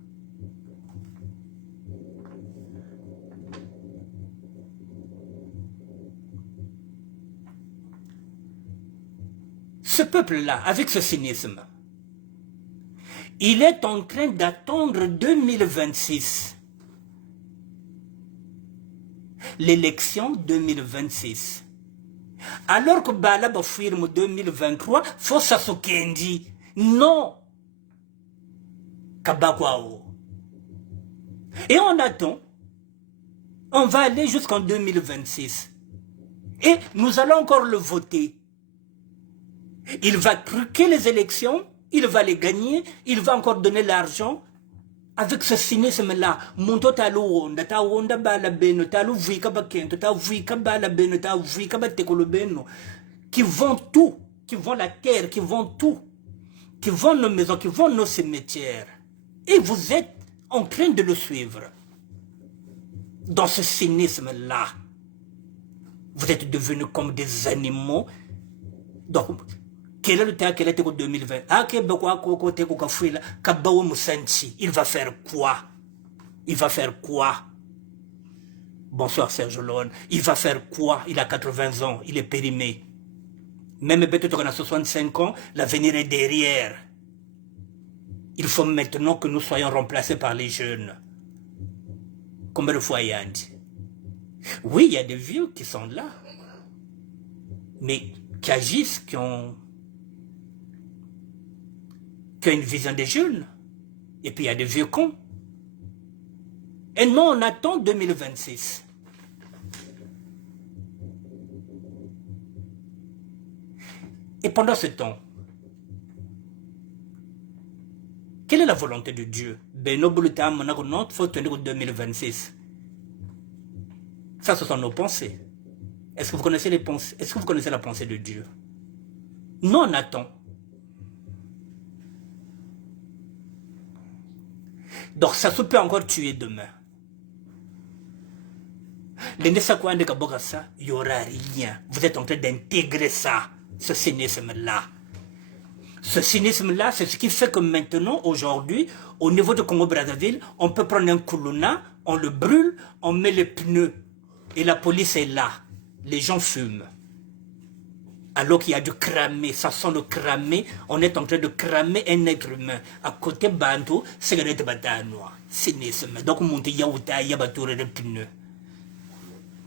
Ce peuple-là, avec ce cynisme, il est en train d'attendre 2026. L'élection 2026. Alors que Balaba firme 2023, faut s'assokendi. Non. Kabakwao. Et on attend. On va aller jusqu'en 2026. Et nous allons encore le voter. Il va truquer les élections, il va les gagner, il va encore donner l'argent. Avec ce cynisme-là, monto talo wonda, ta wonda bala beno, talo vuika bakento, ta vuika bala beno, ta vuika batekolo beno, qui vont tout, qui vont la terre, qui vont tout, qui vont nos maisons, qui vont nos cimetières. Et vous êtes en train de le suivre. Dans ce cynisme-là, vous êtes devenus comme des animaux. Donc, quel est le temps qu'elle était en 2020? Il va faire quoi? Il va faire quoi? Bonsoir Serge Lone. Il va faire quoi? Il a 80 ans, il est périmé. Même peut-être qu'on a 65 ans, l'avenir est derrière. Il faut maintenant que nous soyons remplacés par les jeunes. Combien de fois Yandi? Oui, il y a des vieux qui sont là. Mais qui agissent, qui ont une vision des jeunes. Et puis il y a des vieux cons. Et non, on attend 2026. Et pendant ce temps, quelle est la volonté de Dieu? Il faut tenir 2026. Ça, ce sont nos pensées. Est-ce que vous connaissez les pensées? Est-ce que vous connaissez la pensée de Dieu? Non, on attend. Donc ça se peut encore tuer demain. Il n'y aura rien. Vous êtes en train d'intégrer ça, ce cynisme-là. Ce cynisme-là, c'est ce qui fait que maintenant, aujourd'hui, au niveau de Congo-Brazzaville, on peut prendre un Kuluna, on le brûle, on met les pneus. Et la police est là. Les gens fument. Alors qu'il y a du cramer, ça sent le cramer, on est en train de cramer un être humain. À côté Bantou, c'est le batanois. Cynisme. Donc, monte yaouta, yabatoure de pneus.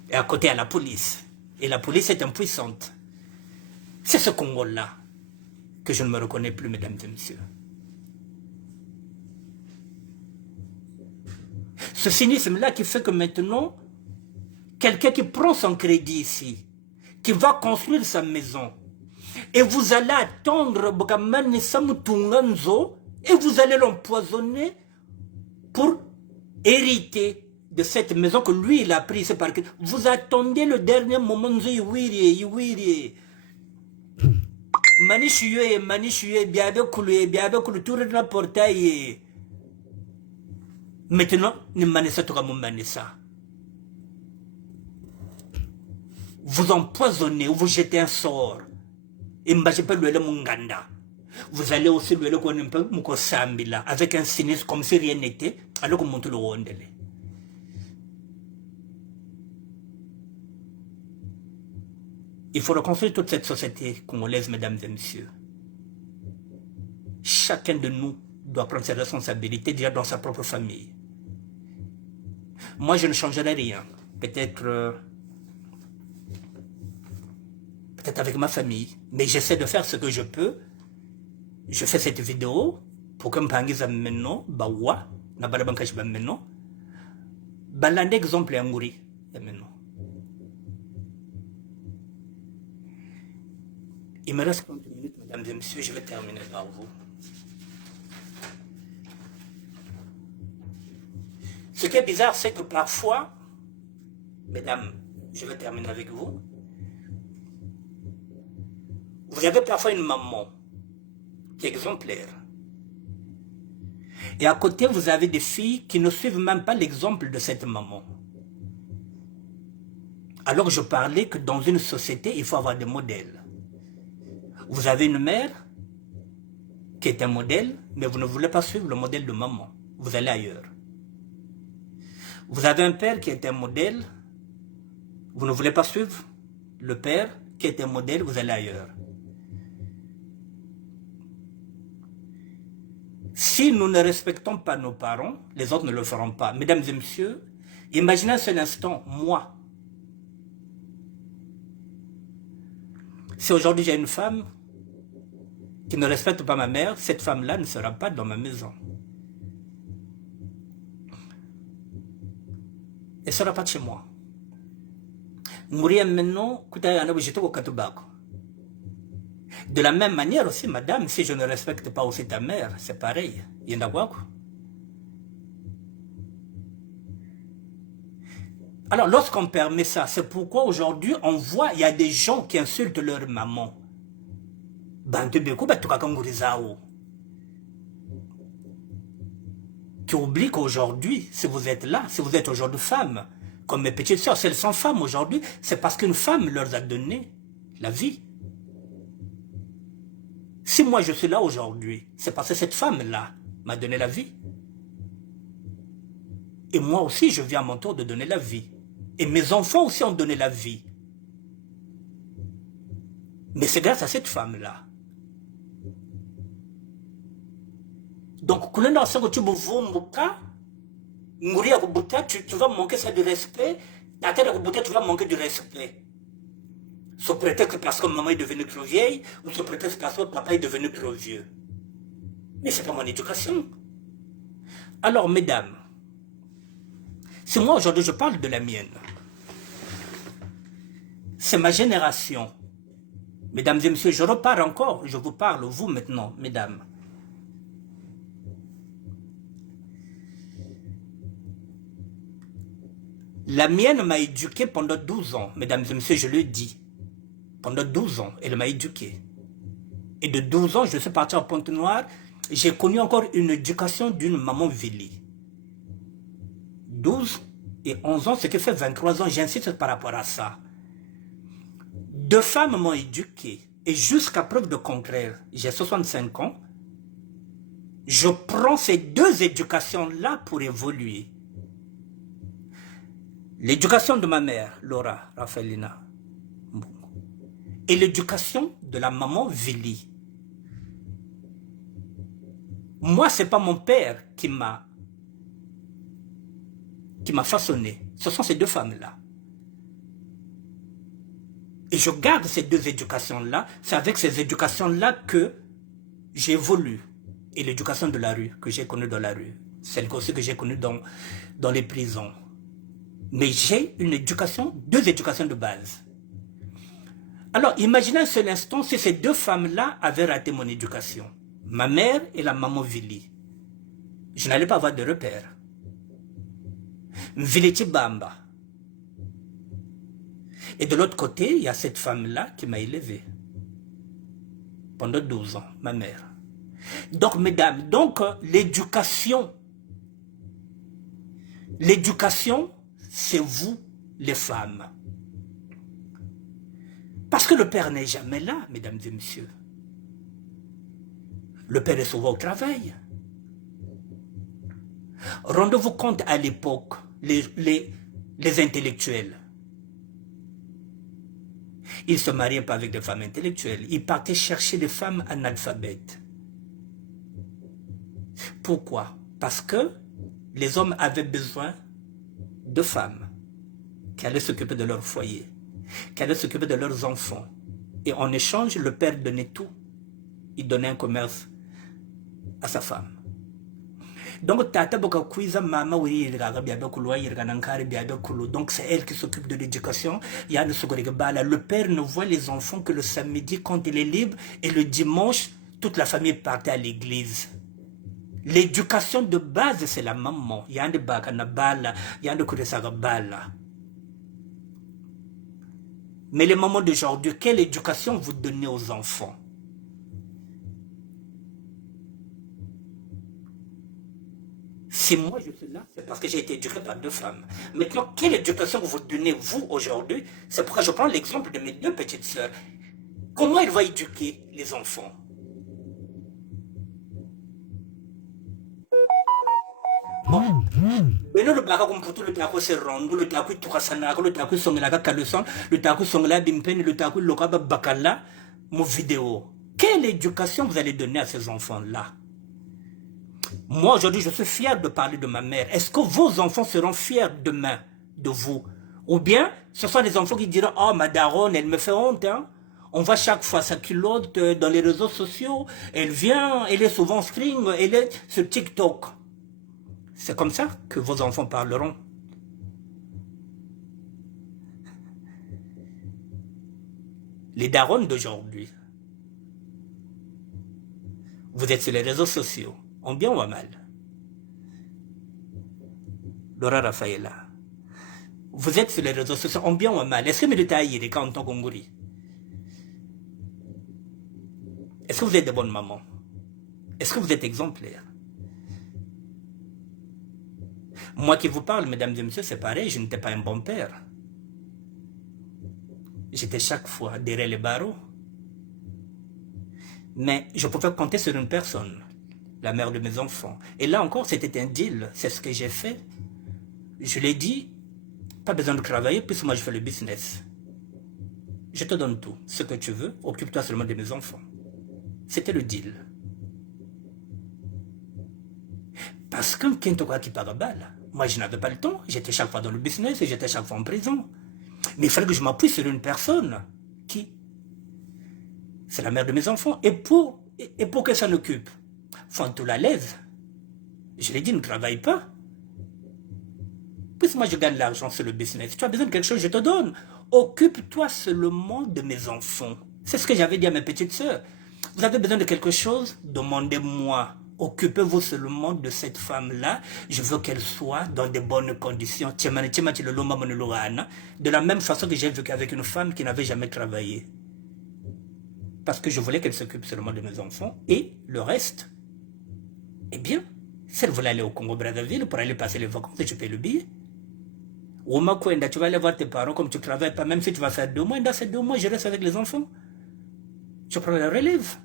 Et à côté, il y a la police. Et la police est impuissante. C'est ce Congo-là que je ne me reconnais plus, mesdames et messieurs. Ce cynisme-là qui fait que maintenant, quelqu'un qui prend son crédit ici, qui va construire sa maison, et vous allez attendre, et vous allez l'empoisonner pour hériter de cette maison que lui, il a pris. Vous attendez le dernier moment, Manichue, biabe kulu, tour de la portail. Maintenant, ne manessa to comme manessa. Vous empoisonnez ou vous jetez un sort. Et m'bajé pas le munganda. Vous allez aussi lui le un peu avec un cynisme comme si rien n'était, alors que monte le rondele. Il faut reconstruire toute cette société congolaise, mesdames et messieurs. Chacun de nous doit prendre ses responsabilités déjà dans sa propre famille. Moi, je ne changerai rien. Peut-être avec ma famille. Mais j'essaie de faire ce que je peux. Je fais cette vidéo pour que Mpangiza maintenant, Bawa, Nabalabankash maintenant, Balande exemple à Ngouri, maintenant. Il me reste 30 minutes, mesdames et messieurs, je vais terminer par vous. Ce qui est bizarre, c'est que parfois, mesdames, je vais terminer avec vous, vous avez parfois une maman qui est exemplaire. Et à côté, vous avez des filles qui ne suivent même pas l'exemple de cette maman. Alors je parlais que dans une société, il faut avoir des modèles. Vous avez une mère qui est un modèle, mais vous ne voulez pas suivre le modèle de maman. Vous allez ailleurs. Vous avez un père qui est un modèle, vous ne voulez pas suivre le père qui est un modèle, vous allez ailleurs. Si nous ne respectons pas nos parents, les autres ne le feront pas. Mesdames et messieurs, imaginez un seul instant, moi. Si aujourd'hui j'ai une femme qui ne respecte pas ma mère, cette femme-là ne sera pas dans ma maison. Elle ne sera pas de chez moi. Mourir maintenant, de la même manière aussi, madame, si je ne respecte pas aussi ta mère, c'est pareil. Il y en a quoi? Alors, lorsqu'on permet ça, c'est pourquoi aujourd'hui, on voit, il y a des gens qui insultent leur maman. Tu oublies qu'aujourd'hui, si vous êtes là, si vous êtes aujourd'hui femme, comme mes petites soeurs, si elles sont femmes aujourd'hui, c'est parce qu'une femme leur a donné la vie. Si moi je suis là aujourd'hui, c'est parce que cette femme-là m'a donné la vie. Et moi aussi, je viens à mon tour de donner la vie. Et mes enfants aussi ont donné la vie. Mais c'est grâce à cette femme-là. Donc, tu vas manquer ça de respect. Tu vas manquer de respect. Sous prétexte parce que maman est devenue trop vieille, ou sous prétexte parce que papa est devenu trop vieux. Mais c'est pas mon éducation. Alors, mesdames, si moi aujourd'hui je parle de la mienne, c'est ma génération. Mesdames et messieurs, je repars encore, je vous parle, vous maintenant, mesdames. La mienne m'a éduqué pendant 12 ans, mesdames et messieurs, je le dis. Pendant 12 ans, elle m'a éduqué. Et de 12 ans, je suis parti à Pointe-Noire. J'ai connu encore une éducation d'une maman Vili. 12 et 11 ans, ce qui fait 23 ans, j'insiste par rapport à ça. 2 femmes m'ont éduqué. Et jusqu'à preuve de contraire, j'ai 65 ans. Je prends ces 2 éducations-là pour évoluer. L'éducation de ma mère, Laura Raphaelina, et l'éducation de la maman Vili. Moi, ce n'est pas mon père qui m'a façonné. Ce sont ces 2 femmes-là. Et je garde ces 2 éducations-là. C'est avec ces éducations-là que j'évolue. Et l'éducation de la rue, que j'ai connue dans la rue. Celle aussi que j'ai connue dans les prisons. Mais j'ai une éducation, 2 éducations de base. Alors, imaginez un seul instant si ces 2 femmes-là avaient raté mon éducation. Ma mère et la maman Vili. Je n'allais pas avoir de repères. Mviliti Bamba. Et de l'autre côté, il y a cette femme-là qui m'a élevé. Pendant 12 ans, ma mère. Donc, mesdames, l'éducation, c'est vous, les femmes. Parce que le père n'est jamais là, mesdames et messieurs. Le père est souvent au travail. Rendez-vous compte à l'époque, les intellectuels, ils ne se mariaient pas avec des femmes intellectuelles. Ils partaient chercher des femmes analphabètes. Pourquoi? Parce que les hommes avaient besoin de femmes qui allaient s'occuper de leur foyer, qui allaient s'occuper de leurs enfants. Et en échange, le père donnait tout. Il donnait un commerce à sa femme. Donc, donc c'est elle qui s'occupe de l'éducation. Le père ne voit les enfants que le samedi quand il est libre, et le dimanche, toute la famille partait à l'église. L'éducation de base, c'est la maman. Mais les mamans d'aujourd'hui, quelle éducation vous donnez aux enfants? Si moi je suis là, c'est parce que j'ai été éduqué par deux femmes. Maintenant, quelle éducation vous donnez, vous, aujourd'hui? C'est pourquoi je prends l'exemple de mes deux petites sœurs. Comment elles vont éduquer les enfants? Bon. Mais nous, le blague comme pour tout le taco se rend, le taco tukasana, le taco songela kaleson, le taco songela bimpen, le taco lokaba bakala, mon vidéo. Quelle éducation vous allez donner à ces enfants-là? Moi, aujourd'hui, je suis fier de parler de ma mère. Est-ce que vos enfants seront fiers demain de vous? Ou bien, ce sont des enfants qui diront, oh, ma daronne, elle me fait honte, hein? On voit chaque fois sa culotte dans les réseaux sociaux. Elle vient, elle est souvent string, elle est sur TikTok. C'est comme ça que vos enfants parleront. Les darons d'aujourd'hui, vous êtes sur les réseaux sociaux, en bien ou en mal. Laura Rafaela, vous êtes sur les réseaux sociaux, en bien ou en mal. Est-ce que me détaillez les cas en tant qu'Onguri? Est-ce que vous êtes de bonnes mamans? Est-ce que vous êtes exemplaires? Moi qui vous parle, mesdames et messieurs, c'est pareil, je n'étais pas un bon père. J'étais chaque fois derrière les barreaux. Mais je pouvais compter sur une personne, la mère de mes enfants. Et là encore, c'était un deal, c'est ce que j'ai fait. Je lui ai dit, pas besoin de travailler, puisque moi je fais le business. Je te donne tout, ce que tu veux, occupe-toi seulement de mes enfants. C'était le deal. Parce qu'un Kentoka qui parle balle, moi je n'avais pas le temps, j'étais chaque fois dans le business et j'étais chaque fois en prison. Mais il fallait que je m'appuie sur une personne qui, c'est la mère de mes enfants. Et pour qu'elle s'en occupe, faut tout la l'aise. Je lui ai dit, ne travaille pas. Puisque moi je gagne l'argent sur le business, tu as besoin de quelque chose, je te donne. Occupe-toi seulement de mes enfants. C'est ce que j'avais dit à mes petites sœurs. Vous avez besoin de quelque chose, demandez-moi. Occupez-vous seulement de cette femme-là. Je veux qu'elle soit dans de bonnes conditions. De la même façon que j'ai vécu avec une femme qui n'avait jamais travaillé. Parce que je voulais qu'elle s'occupe seulement de mes enfants. Et le reste, eh bien, si elle voulait aller au Congo-Brazzaville pour aller passer les vacances, je paye le billet. Ou tu vas aller voir tes parents comme tu ne travailles pas, même si tu vas faire 2 mois, dans ces 2 mois, je reste avec les enfants. Je prends la relève.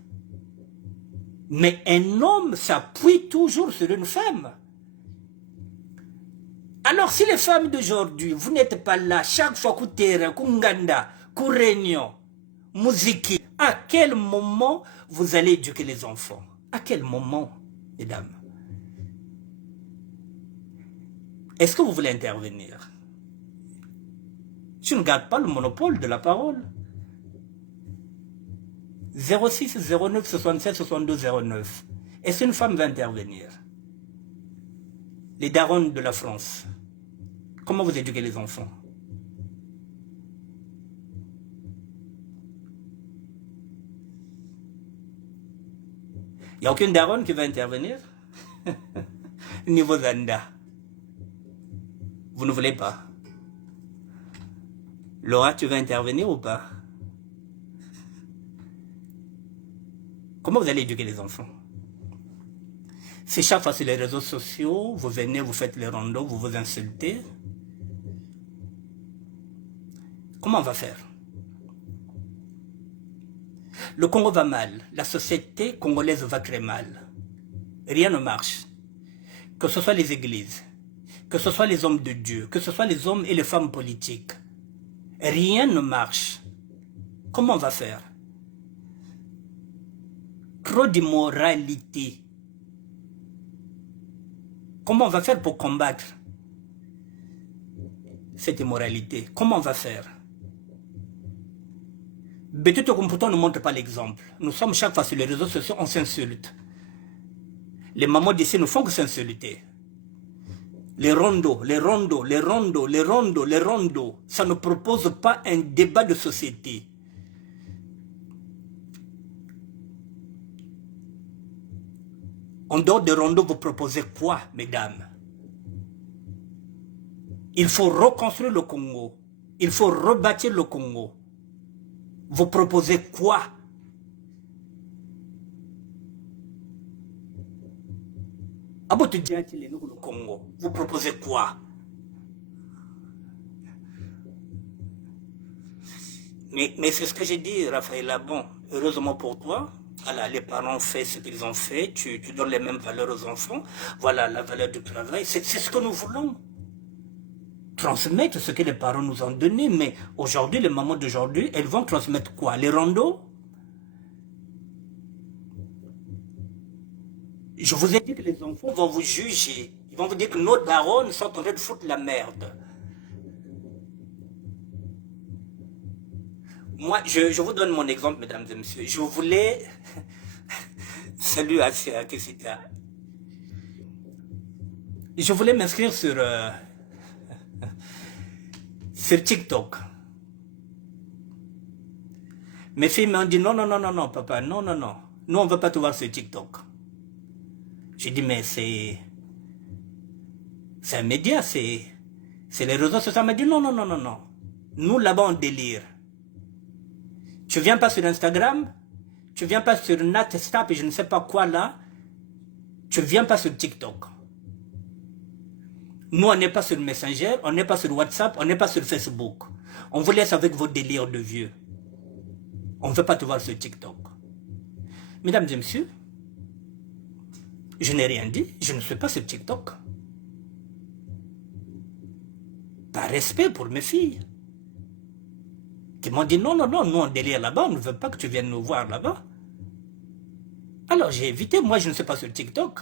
Mais un homme s'appuie toujours sur une femme. Alors si les femmes d'aujourd'hui, vous n'êtes pas là, chaque fois que terrain, Kunganda, réunion, musique, à quel moment vous allez éduquer les enfants? À quel moment, mesdames? Est-ce que vous voulez intervenir? Je ne garde pas le monopole de la parole. 06 09 67 62 09. Est-ce qu'une femme va intervenir? Les darons de la France, comment vous éduquez les enfants? Il n'y a aucune daronne qui va intervenir? Niveau Zanda. Vous ne voulez pas? Laura, tu vas intervenir ou pas? Comment vous allez éduquer les enfants? Si chaque fois sur les réseaux sociaux, vous venez, vous faites les rondos, vous vous insultez, comment on va faire? Le Congo va mal. La société congolaise va très mal. Rien ne marche. Que ce soit les églises, que ce soit les hommes de Dieu, que ce soit les hommes et les femmes politiques. Rien ne marche. Comment on va faire? Trop d'immoralité. Comment on va faire pour combattre cette immoralité? Comment on va faire? Peut-être que pourtant on ne montre pas l'exemple. Nous sommes chaque fois sur les réseaux sociaux, on s'insulte. Les mamans d'ici ne font que s'insulter. Les rondos, les rondos, les rondos, les rondos, les rondos, ça ne propose pas un débat de société. En dehors des rondos, vous proposez quoi, mesdames? Il faut reconstruire le Congo. Il faut rebâtir le Congo. Vous proposez quoi? Le Congo. Vous proposez quoi? Mais c'est ce que j'ai dit, Raphaël. Bon, heureusement pour toi, voilà, les parents ont fait ce qu'ils ont fait, tu donnes les mêmes valeurs aux enfants, voilà la valeur du travail, c'est ce que nous voulons. Transmettre ce que les parents nous ont donné, mais aujourd'hui, les mamans d'aujourd'hui, elles vont transmettre quoi? Les rondos? Je vous ai dit que les enfants vont vous juger, ils vont vous dire que nos darons sont en train de foutre la merde. Moi, je vous donne mon exemple, mesdames et messieurs. Je voulais... Salut à Kessita. Je voulais m'inscrire sur TikTok. Mes filles m'ont dit non, non, non, non, non, papa, non, non, non. Nous, on ne veut pas te voir sur TikTok. J'ai dit, mais c'est un média, c'est les réseaux sociaux. Elle m'a dit non, non, non, non, non. Nous, là-bas, on délire. Tu viens pas sur Instagram, tu viens pas sur Natsnap et je ne sais pas quoi là, tu viens pas sur TikTok. Nous, on n'est pas sur Messenger, on n'est pas sur WhatsApp, on n'est pas sur Facebook. On vous laisse avec vos délires de vieux. On ne veut pas te voir sur TikTok. Mesdames et messieurs, je n'ai rien dit, je ne suis pas sur TikTok. Par respect pour mes filles. Qui m'ont dit non, non, non, nous on délire là-bas, on ne veut pas que tu viennes nous voir là-bas. Alors j'ai évité, moi je ne suis pas sur TikTok.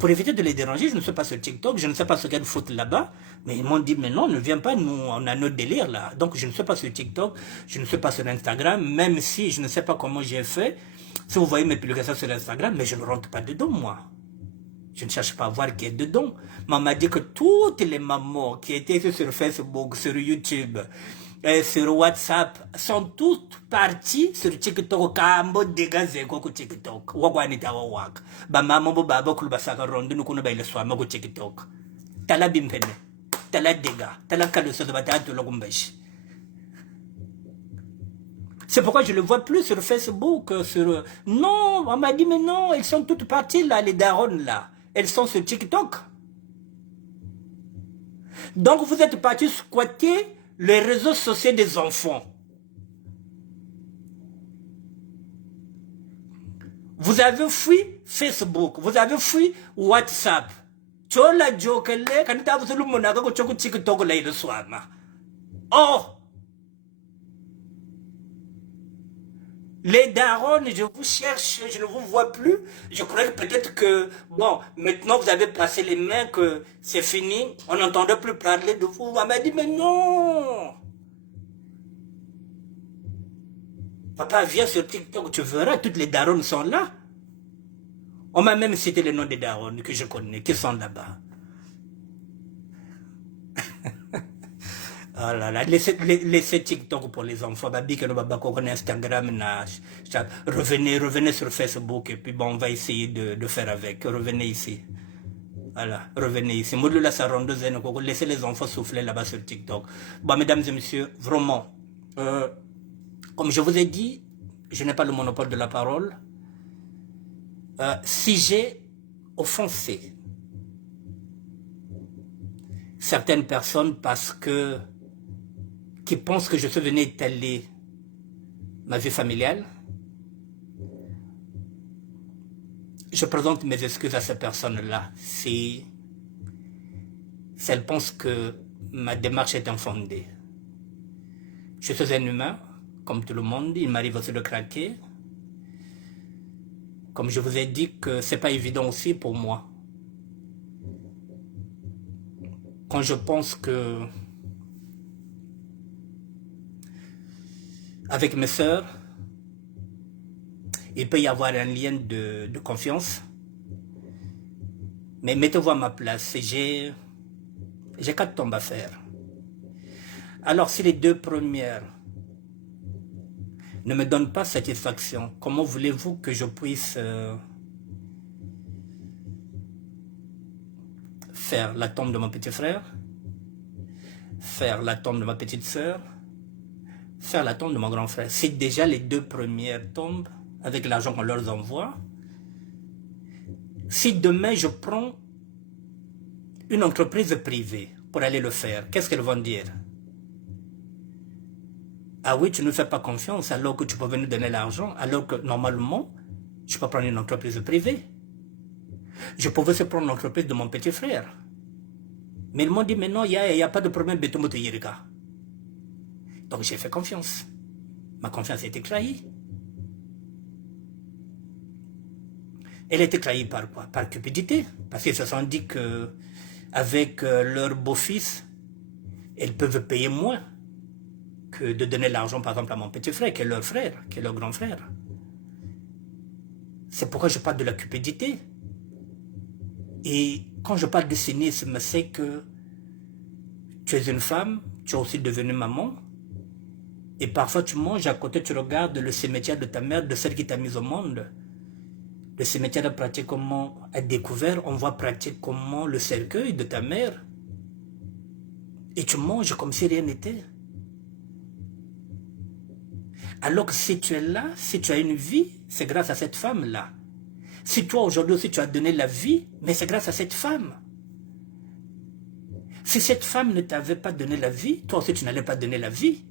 Pour éviter de les déranger, je ne suis pas sur TikTok, je ne sais pas ce qu'elles foutent là-bas. Mais ils m'ont dit, mais non, ne viens pas, nous, on a notre délire là. Donc je ne suis pas sur TikTok, je ne suis pas sur Instagram, même si je ne sais pas comment j'ai fait. Si vous voyez mes publications sur Instagram, mais je ne rentre pas dedans, moi. Je ne cherche pas à voir qui est dedans. Maman m'a dit que toutes les mamans qui étaient sur Facebook, sur YouTube, sur WhatsApp, sont toutes parties sur TikTok. Kambo dégazé ko TikTok. Wagwanita wawak. Ba maman bo baba kulbasaka rondo nukuno ba ile swama ko TikTok. Tala bimpene. Tala dégâts. Tala kaloso de batatu logumbesh. C'est pourquoi je ne le vois plus sur Facebook, sur... Non, on m'a dit, mais non, elles sont toutes parties là, les darons là. Elles sont sur TikTok. Donc vous êtes partis squatter les réseaux sociaux des enfants. Vous avez fui Facebook, vous avez fui WhatsApp. Chola jokele, kanita vous le monaga ko choku TikTok là le soir. Oh! Les darons, je vous cherche, je ne vous vois plus. Je croyais peut-être que, bon, maintenant vous avez passé les mains, que c'est fini. On n'entendait plus parler de vous. On m'a dit, mais non. Papa, viens sur TikTok, tu verras, toutes les darons sont là. On m'a même cité le nom des darons que je connais, qui sont là-bas. Oh là là, laissez TikTok pour les enfants. Instagram, revenez sur Facebook et puis bon, on va essayer de faire avec. Revenez ici. Voilà, revenez ici. Laissez les enfants souffler là-bas sur TikTok. Bon, mesdames et messieurs, vraiment, comme je vous ai dit, je n'ai pas le monopole de la parole. Si j'ai offensé certaines personnes parce que qui pense que je suis venu étaler ma vie familiale, je présente mes excuses à ces personnes-là si elles pensent que ma démarche est infondée. Je suis un humain, comme tout le monde, il m'arrive aussi de craquer. Comme je vous ai dit que ce n'est pas évident aussi pour moi. Quand je pense que avec mes sœurs, il peut y avoir un lien de confiance. Mais mettez-vous à ma place, j'ai 4 tombes à faire. Alors si les 2 premières ne me donnent pas satisfaction, comment voulez-vous que je puisse faire la tombe de mon petit frère, faire la tombe de ma petite sœur, faire la tombe de mon grand frère? C'est déjà les 2 premières tombes avec l'argent qu'on leur envoie. Si demain je prends une entreprise privée pour aller le faire, qu'est-ce qu'elles vont dire? Ah oui, tu ne fais pas confiance alors que tu peux venir donner l'argent, alors que normalement, je peux prendre une entreprise privée. Je pouvais se prendre l'entreprise de mon petit frère. Mais ils m'ont dit, mais non, il n'y a pas de problème, donc j'ai fait confiance. Ma confiance a été trahie. Elle a été trahie par quoi? Par cupidité. Parce qu'ils se sont dit qu'avec leur beau-fils, elles peuvent payer moins que de donner l'argent, par exemple, à mon petit frère, qui est leur frère, qui est leur grand frère. C'est pourquoi je parle de la cupidité. Et quand je parle de cynisme, c'est que tu es une femme, tu es aussi devenue maman, et parfois tu manges, à côté tu regardes le cimetière de ta mère, de celle qui t'a mise au monde. Le cimetière pratiquement a découvert, on voit pratiquement le cercueil de ta mère. Et tu manges comme si rien n'était. Alors que si tu es là, si tu as une vie, c'est grâce à cette femme-là. Si toi aujourd'hui aussi tu as donné la vie, mais c'est grâce à cette femme. Si cette femme ne t'avait pas donné la vie, toi aussi tu n'allais pas donner la vie.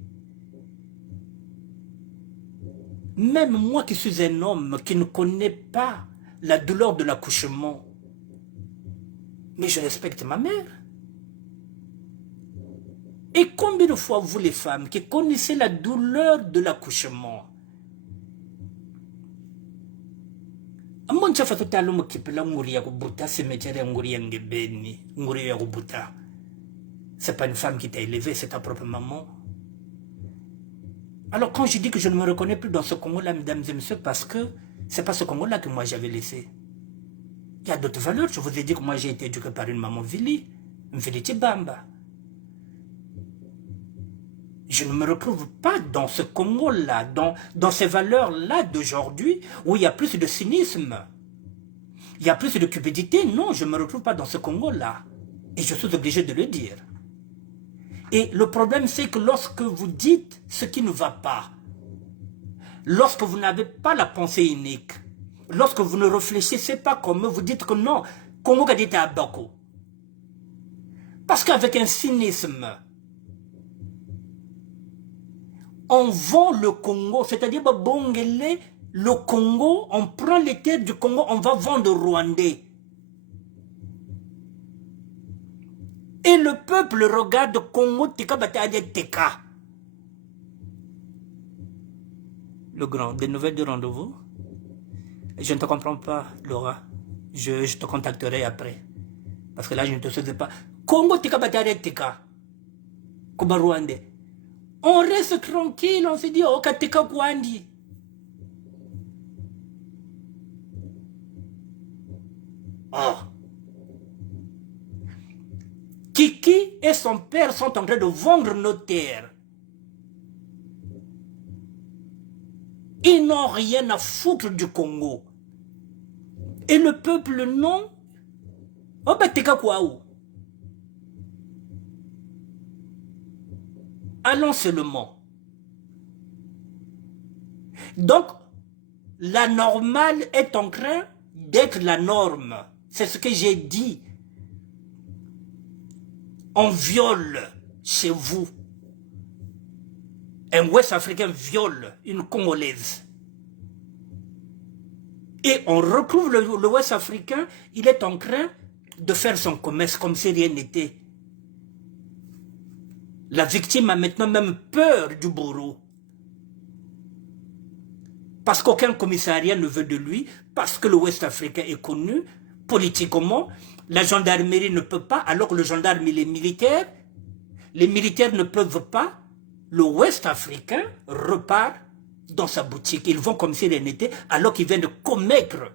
Même moi qui suis un homme qui ne connais pas la douleur de l'accouchement, mais je respecte ma mère. Et combien de fois vous les femmes qui connaissez la douleur de l'accouchement, c'est pas une femme qui t'a élevé, c'est ta propre maman. Alors quand je dis que je ne me reconnais plus dans ce Congo-là, mesdames et messieurs, parce que c'est pas ce Congo-là que moi j'avais laissé. Il y a d'autres valeurs. Je vous ai dit que moi j'ai été éduqué par une maman Vili, une Vili Tibamba. Je ne me retrouve pas dans ce Congo-là, dans ces valeurs-là d'aujourd'hui, où il y a plus de cynisme, il y a plus de cupidité. Non, je ne me retrouve pas dans ce Congo-là. Et je suis obligé de le dire. Et le problème, c'est que lorsque vous dites ce qui ne va pas, lorsque vous n'avez pas la pensée unique, lorsque vous ne réfléchissez pas comme eux, vous dites que non, Congo a dit à Bako. Parce qu'avec un cynisme, on vend le Congo, c'est-à-dire le Congo, on prend les terres du Congo, on va vendre au Rwandais. Et le peuple regarde Congo Tika Batade Teka. Le grand, des nouvelles de rendez-vous? Je ne te comprends pas, Laura. Je te contacterai après. Parce que là, je ne te sais pas. Congo Tika Batade Teka. Koba Rwandais. On reste tranquille, on se dit, oh, Kateka Kwandi. Oh. Kiki et son père sont en train de vendre nos terres. Ils n'ont rien à foutre du Congo. Et le peuple, non. Oh, bah, t'es quoi où? Allons seulement. Donc, la normale est en train d'être la norme. C'est ce que j'ai dit. On viole chez vous. Un Ouest-Africain viole une Congolaise. Et on retrouve le Ouest-Africain, il est en train de faire son commerce comme si rien n'était. La victime a maintenant même peur du bourreau. Parce qu'aucun commissariat ne veut de lui, parce que le Ouest-Africain est connu, politiquement, la gendarmerie ne peut pas, alors que le gendarme il est militaire, les militaires ne peuvent pas, le Ouest-Africain repart dans sa boutique. Ils vont comme si rien n'était, alors qu'ils viennent de commettre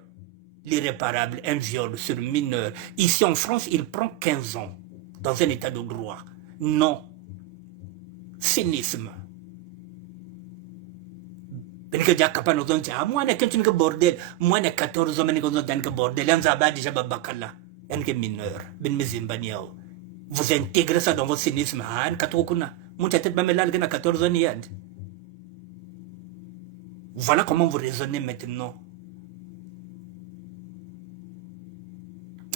l'irréparable, un viol sur mineur. Ici en France, il prend 15 ans, dans un état de droit. Non. Cynisme. Moi, je suis bordel. Moi, je suis 14 ans, je suis bordel. Je suis déjà bakala. Je suis mineur. Je suis mineur. Vous intégrez ça dans votre cynisme. Voilà comment vous raisonnez maintenant.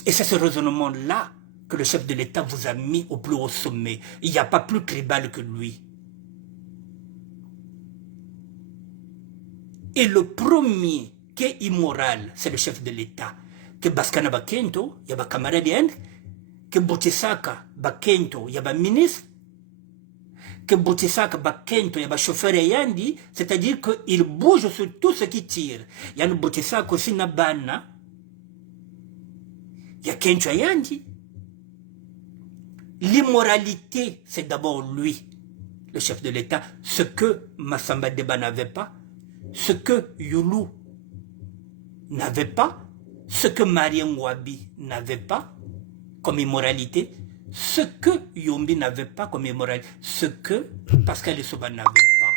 Et c'est ce raisonnement-là que le chef de l'État vous a mis au plus haut sommet. Il n'y a pas plus tribal que lui. Et le premier qui est immoral, c'est le chef de l'État. Que Baskana Bakento, il y a des camarades, que Boutissaka Bakento, il y a des ministres, que Boutissaka Bakento, il y a des chauffeurs yandi, c'est-à-dire qu'il bouge sur tout ce qui tire. Il y a un Boutissaka aussi Nabana, il y a Kento yandi. L'immoralité, c'est d'abord lui, le chef de l'État, ce que Massamba Deba n'avait pas, ce que Youlou n'avait pas, ce que Marien Wabi n'avait pas comme immoralité, ce que Yombi n'avait pas comme immoralité, ce que Pascal Essoba n'avait pas.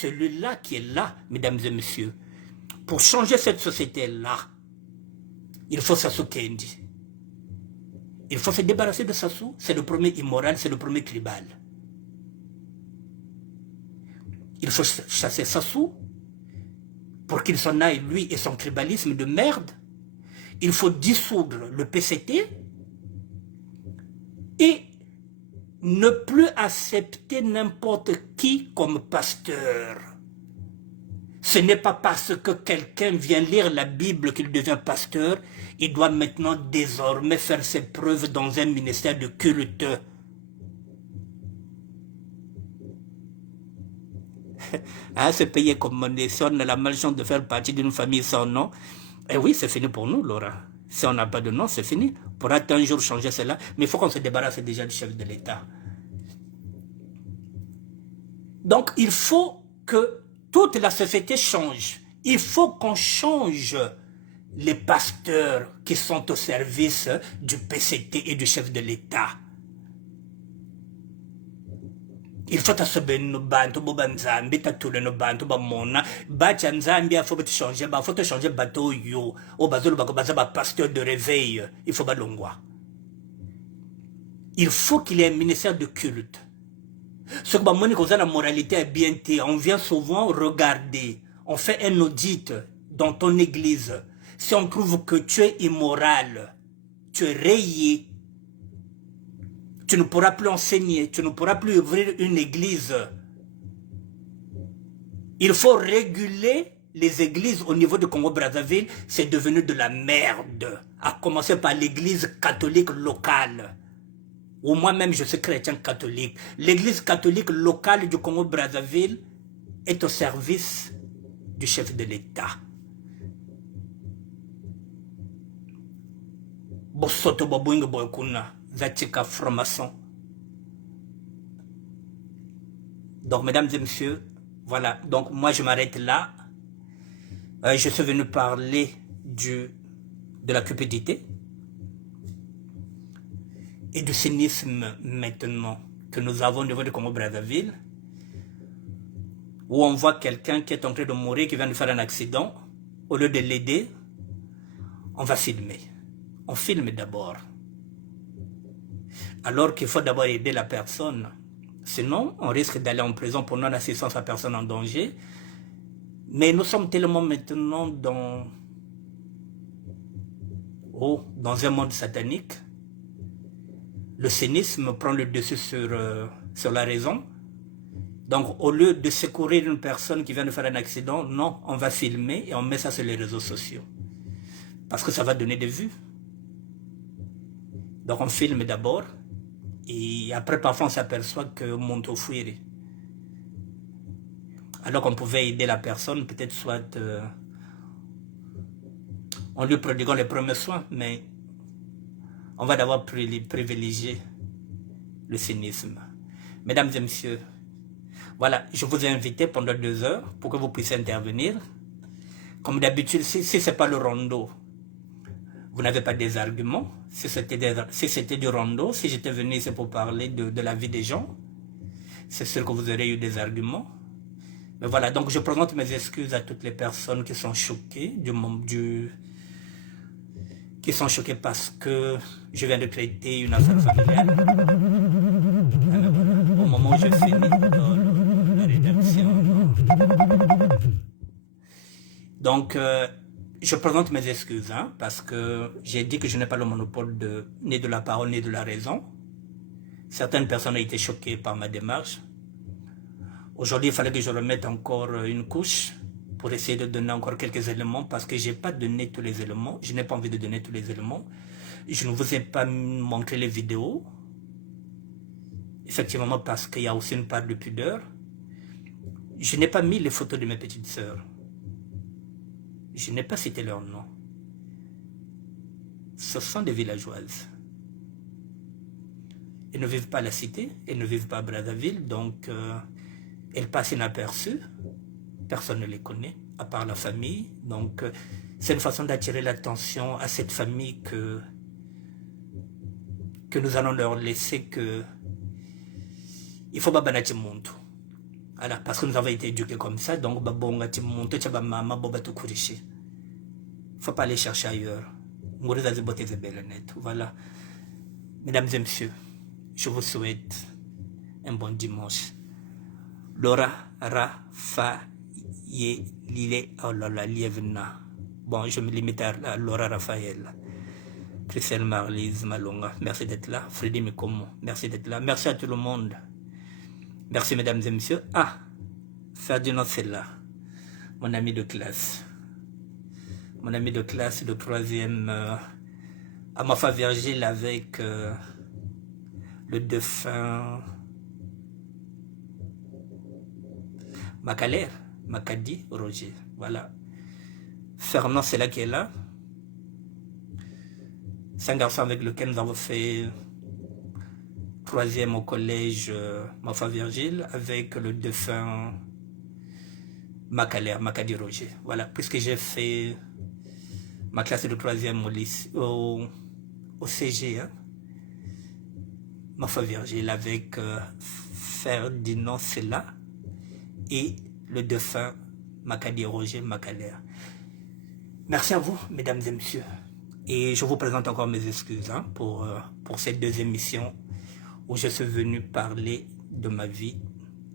Celui-là qui est là, mesdames et messieurs, pour changer cette société-là, il faut Sassou Kendi. Il faut se débarrasser de Sassou, c'est le premier immoral, c'est le premier tribal. Il faut chasser Sassou pour qu'il s'en aille, lui et son tribalisme de merde. Il faut dissoudre le PCT et ne plus accepter n'importe qui comme pasteur. Ce n'est pas parce que quelqu'un vient lire la Bible qu'il devient pasteur. Il doit maintenant désormais faire ses preuves dans un ministère de culte. Hein, c'est payé comme monnaie. Si on a la malchance de faire partie d'une famille sans nom, eh oui, c'est fini pour nous, Laura. Si on n'a pas de nom, c'est fini. On pourra un jour changer cela, mais il faut qu'on se débarrasse déjà du chef de l'État. Donc, il faut que toute la société change. Il faut qu'on change les pasteurs qui sont au service du PCT et du chef de l'État. Il faut que nous bantu bobanzambi tatule no bantu bamona bacha nzambi faut changer faut changer bateau yo o bazolo bakobaza ba pasteur de réveil il faut balongwa. Il faut qu'il y ait un ministère de culte. Ce que bamoni koza la moralité est bien té, on vient souvent regarder, on fait un audit dans ton église. Si on trouve que tu es immoral, tu es rayé, tu ne pourras plus enseigner, tu ne pourras plus ouvrir une église. Il faut réguler les églises au niveau du Congo-Brazzaville, c'est devenu de la merde. À commencer par l'église catholique locale. Ou moi-même, je suis chrétien catholique. L'église catholique locale du Congo-Brazzaville est au service du chef de l'État. Bosoto Boboing Boykuna. Zatika franc-maçon. Donc, mesdames et messieurs, voilà. Donc, moi, je m'arrête là. Je suis venu parler de la cupidité et du cynisme maintenant que nous avons au niveau du Congo-Brazzaville, où on voit quelqu'un qui est en train de mourir, qui vient de faire un accident. Au lieu de l'aider, on va filmer. On filme d'abord. Alors qu'il faut d'abord aider la personne. Sinon, on risque d'aller en prison pour non-assistance à personne en danger. Mais nous sommes tellement maintenant dans un monde satanique. Le cynisme prend le dessus sur la raison. Donc, au lieu de secourir une personne qui vient de faire un accident, non, on va filmer et on met ça sur les réseaux sociaux. Parce que ça va donner des vues. Donc, on filme d'abord. Et après, parfois, on s'aperçoit que monto fuiri. Alors qu'on pouvait aider la personne, peut-être soit en lui prodiguant les premiers soins, mais on va d'abord privilégier le cynisme. Mesdames et messieurs, voilà, je vous ai invité pendant 2 heures pour que vous puissiez intervenir. Comme d'habitude, si ce n'est pas le rondo, vous n'avez pas des arguments. Si c'était du rondo, si j'étais venu ici pour parler de la vie des gens, c'est sûr que vous aurez eu des arguments. Mais voilà, donc je présente mes excuses à toutes les personnes qui sont choquées qui sont choquées parce que je viens de traiter une affaire familiale. Voilà, au moment où je finis la rédaction. Donc, je présente mes excuses, hein, parce que j'ai dit que je n'ai pas le monopole ni de la parole ni de la raison. Certaines personnes ont été choquées par ma démarche. Aujourd'hui, il fallait que je remette encore une couche pour essayer de donner encore quelques éléments parce que je n'ai pas donné tous les éléments. Je n'ai pas envie de donner tous les éléments. Je ne vous ai pas montré les vidéos. Effectivement, parce qu'il y a aussi une part de pudeur. Je n'ai pas mis les photos de mes petites sœurs. Je n'ai pas cité leur nom. Ce sont des villageoises. Elles ne vivent pas à la cité, elles ne vivent pas à Brazzaville, donc elles passent inaperçues. Personne ne les connaît, à part la famille. Donc, c'est une façon d'attirer l'attention à cette famille que nous allons leur laisser que il faut pas banati muntu. Voilà, parce que nous avons été éduqués comme ça, donc babonga ti muntu tchaba mama boba to kurishi. Faut pas aller chercher ailleurs. Voilà. Mesdames et messieurs, je vous souhaite un bon dimanche. Laura Rafa Lile Aulala Lievna. Bon, je me limite à Laura Raphaël. Christelle Marlise Malonga, merci d'être là. Freddy Mikomo, merci d'être là. Merci à tout le monde. Merci mesdames et messieurs. Ah, Ferdinand c'est là. Mon ami de classe. Mon ami de classe de 3e à Mafa Virgile avec le défunt Makadi Roger. Voilà. Fernand, c'est là qui est là. C'est un garçon avec lequel nous avons fait 3e au collège Mafa Virgile avec le défunt Makadi Roger. Voilà, puisque j'ai fait ma classe de 3e au lycée, au CG, hein, Mafa Virgile avec Ferdinand Sella et le défunt Makadi Roger Macalaire. Merci à vous, mesdames et messieurs. Et je vous présente encore mes excuses hein, pour cette 2e émission où je suis venu parler de ma vie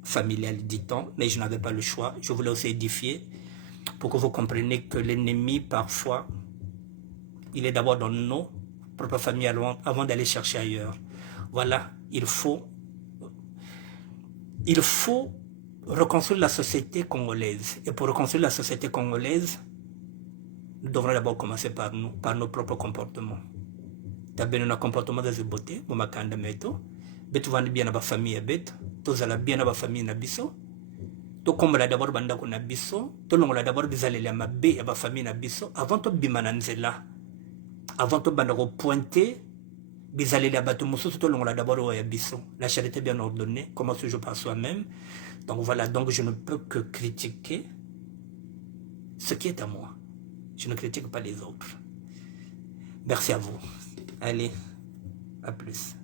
familiale, dit-on, mais je n'avais pas le choix. Je voulais aussi édifier pour que vous compreniez que l'ennemi, parfois, il est d'abord dans nos propres familles avant d'aller chercher ailleurs. Voilà, il faut reconstruire la société congolaise. Et pour reconstruire la société congolaise, nous devrons d'abord commencer par nous, par nos propres comportements. D'abord, nos comportements de beauté, pour ma cande meto, betu vandi bien na famille bet, tozala bien na famille na biso, to kombola d'abord banda ko na biso, to longola d'abord bizaleli ma be ya famille na biso, avant to bimana nzela, avant to banda ko pointer bizaleli ya bato mosusu to longola d'abord ya biso. La charité bien ordonnée commence toujours par soi-même. Donc voilà, donc je ne peux que critiquer ce qui est à moi. Je ne critique pas les autres. Merci à vous. Allez, à plus.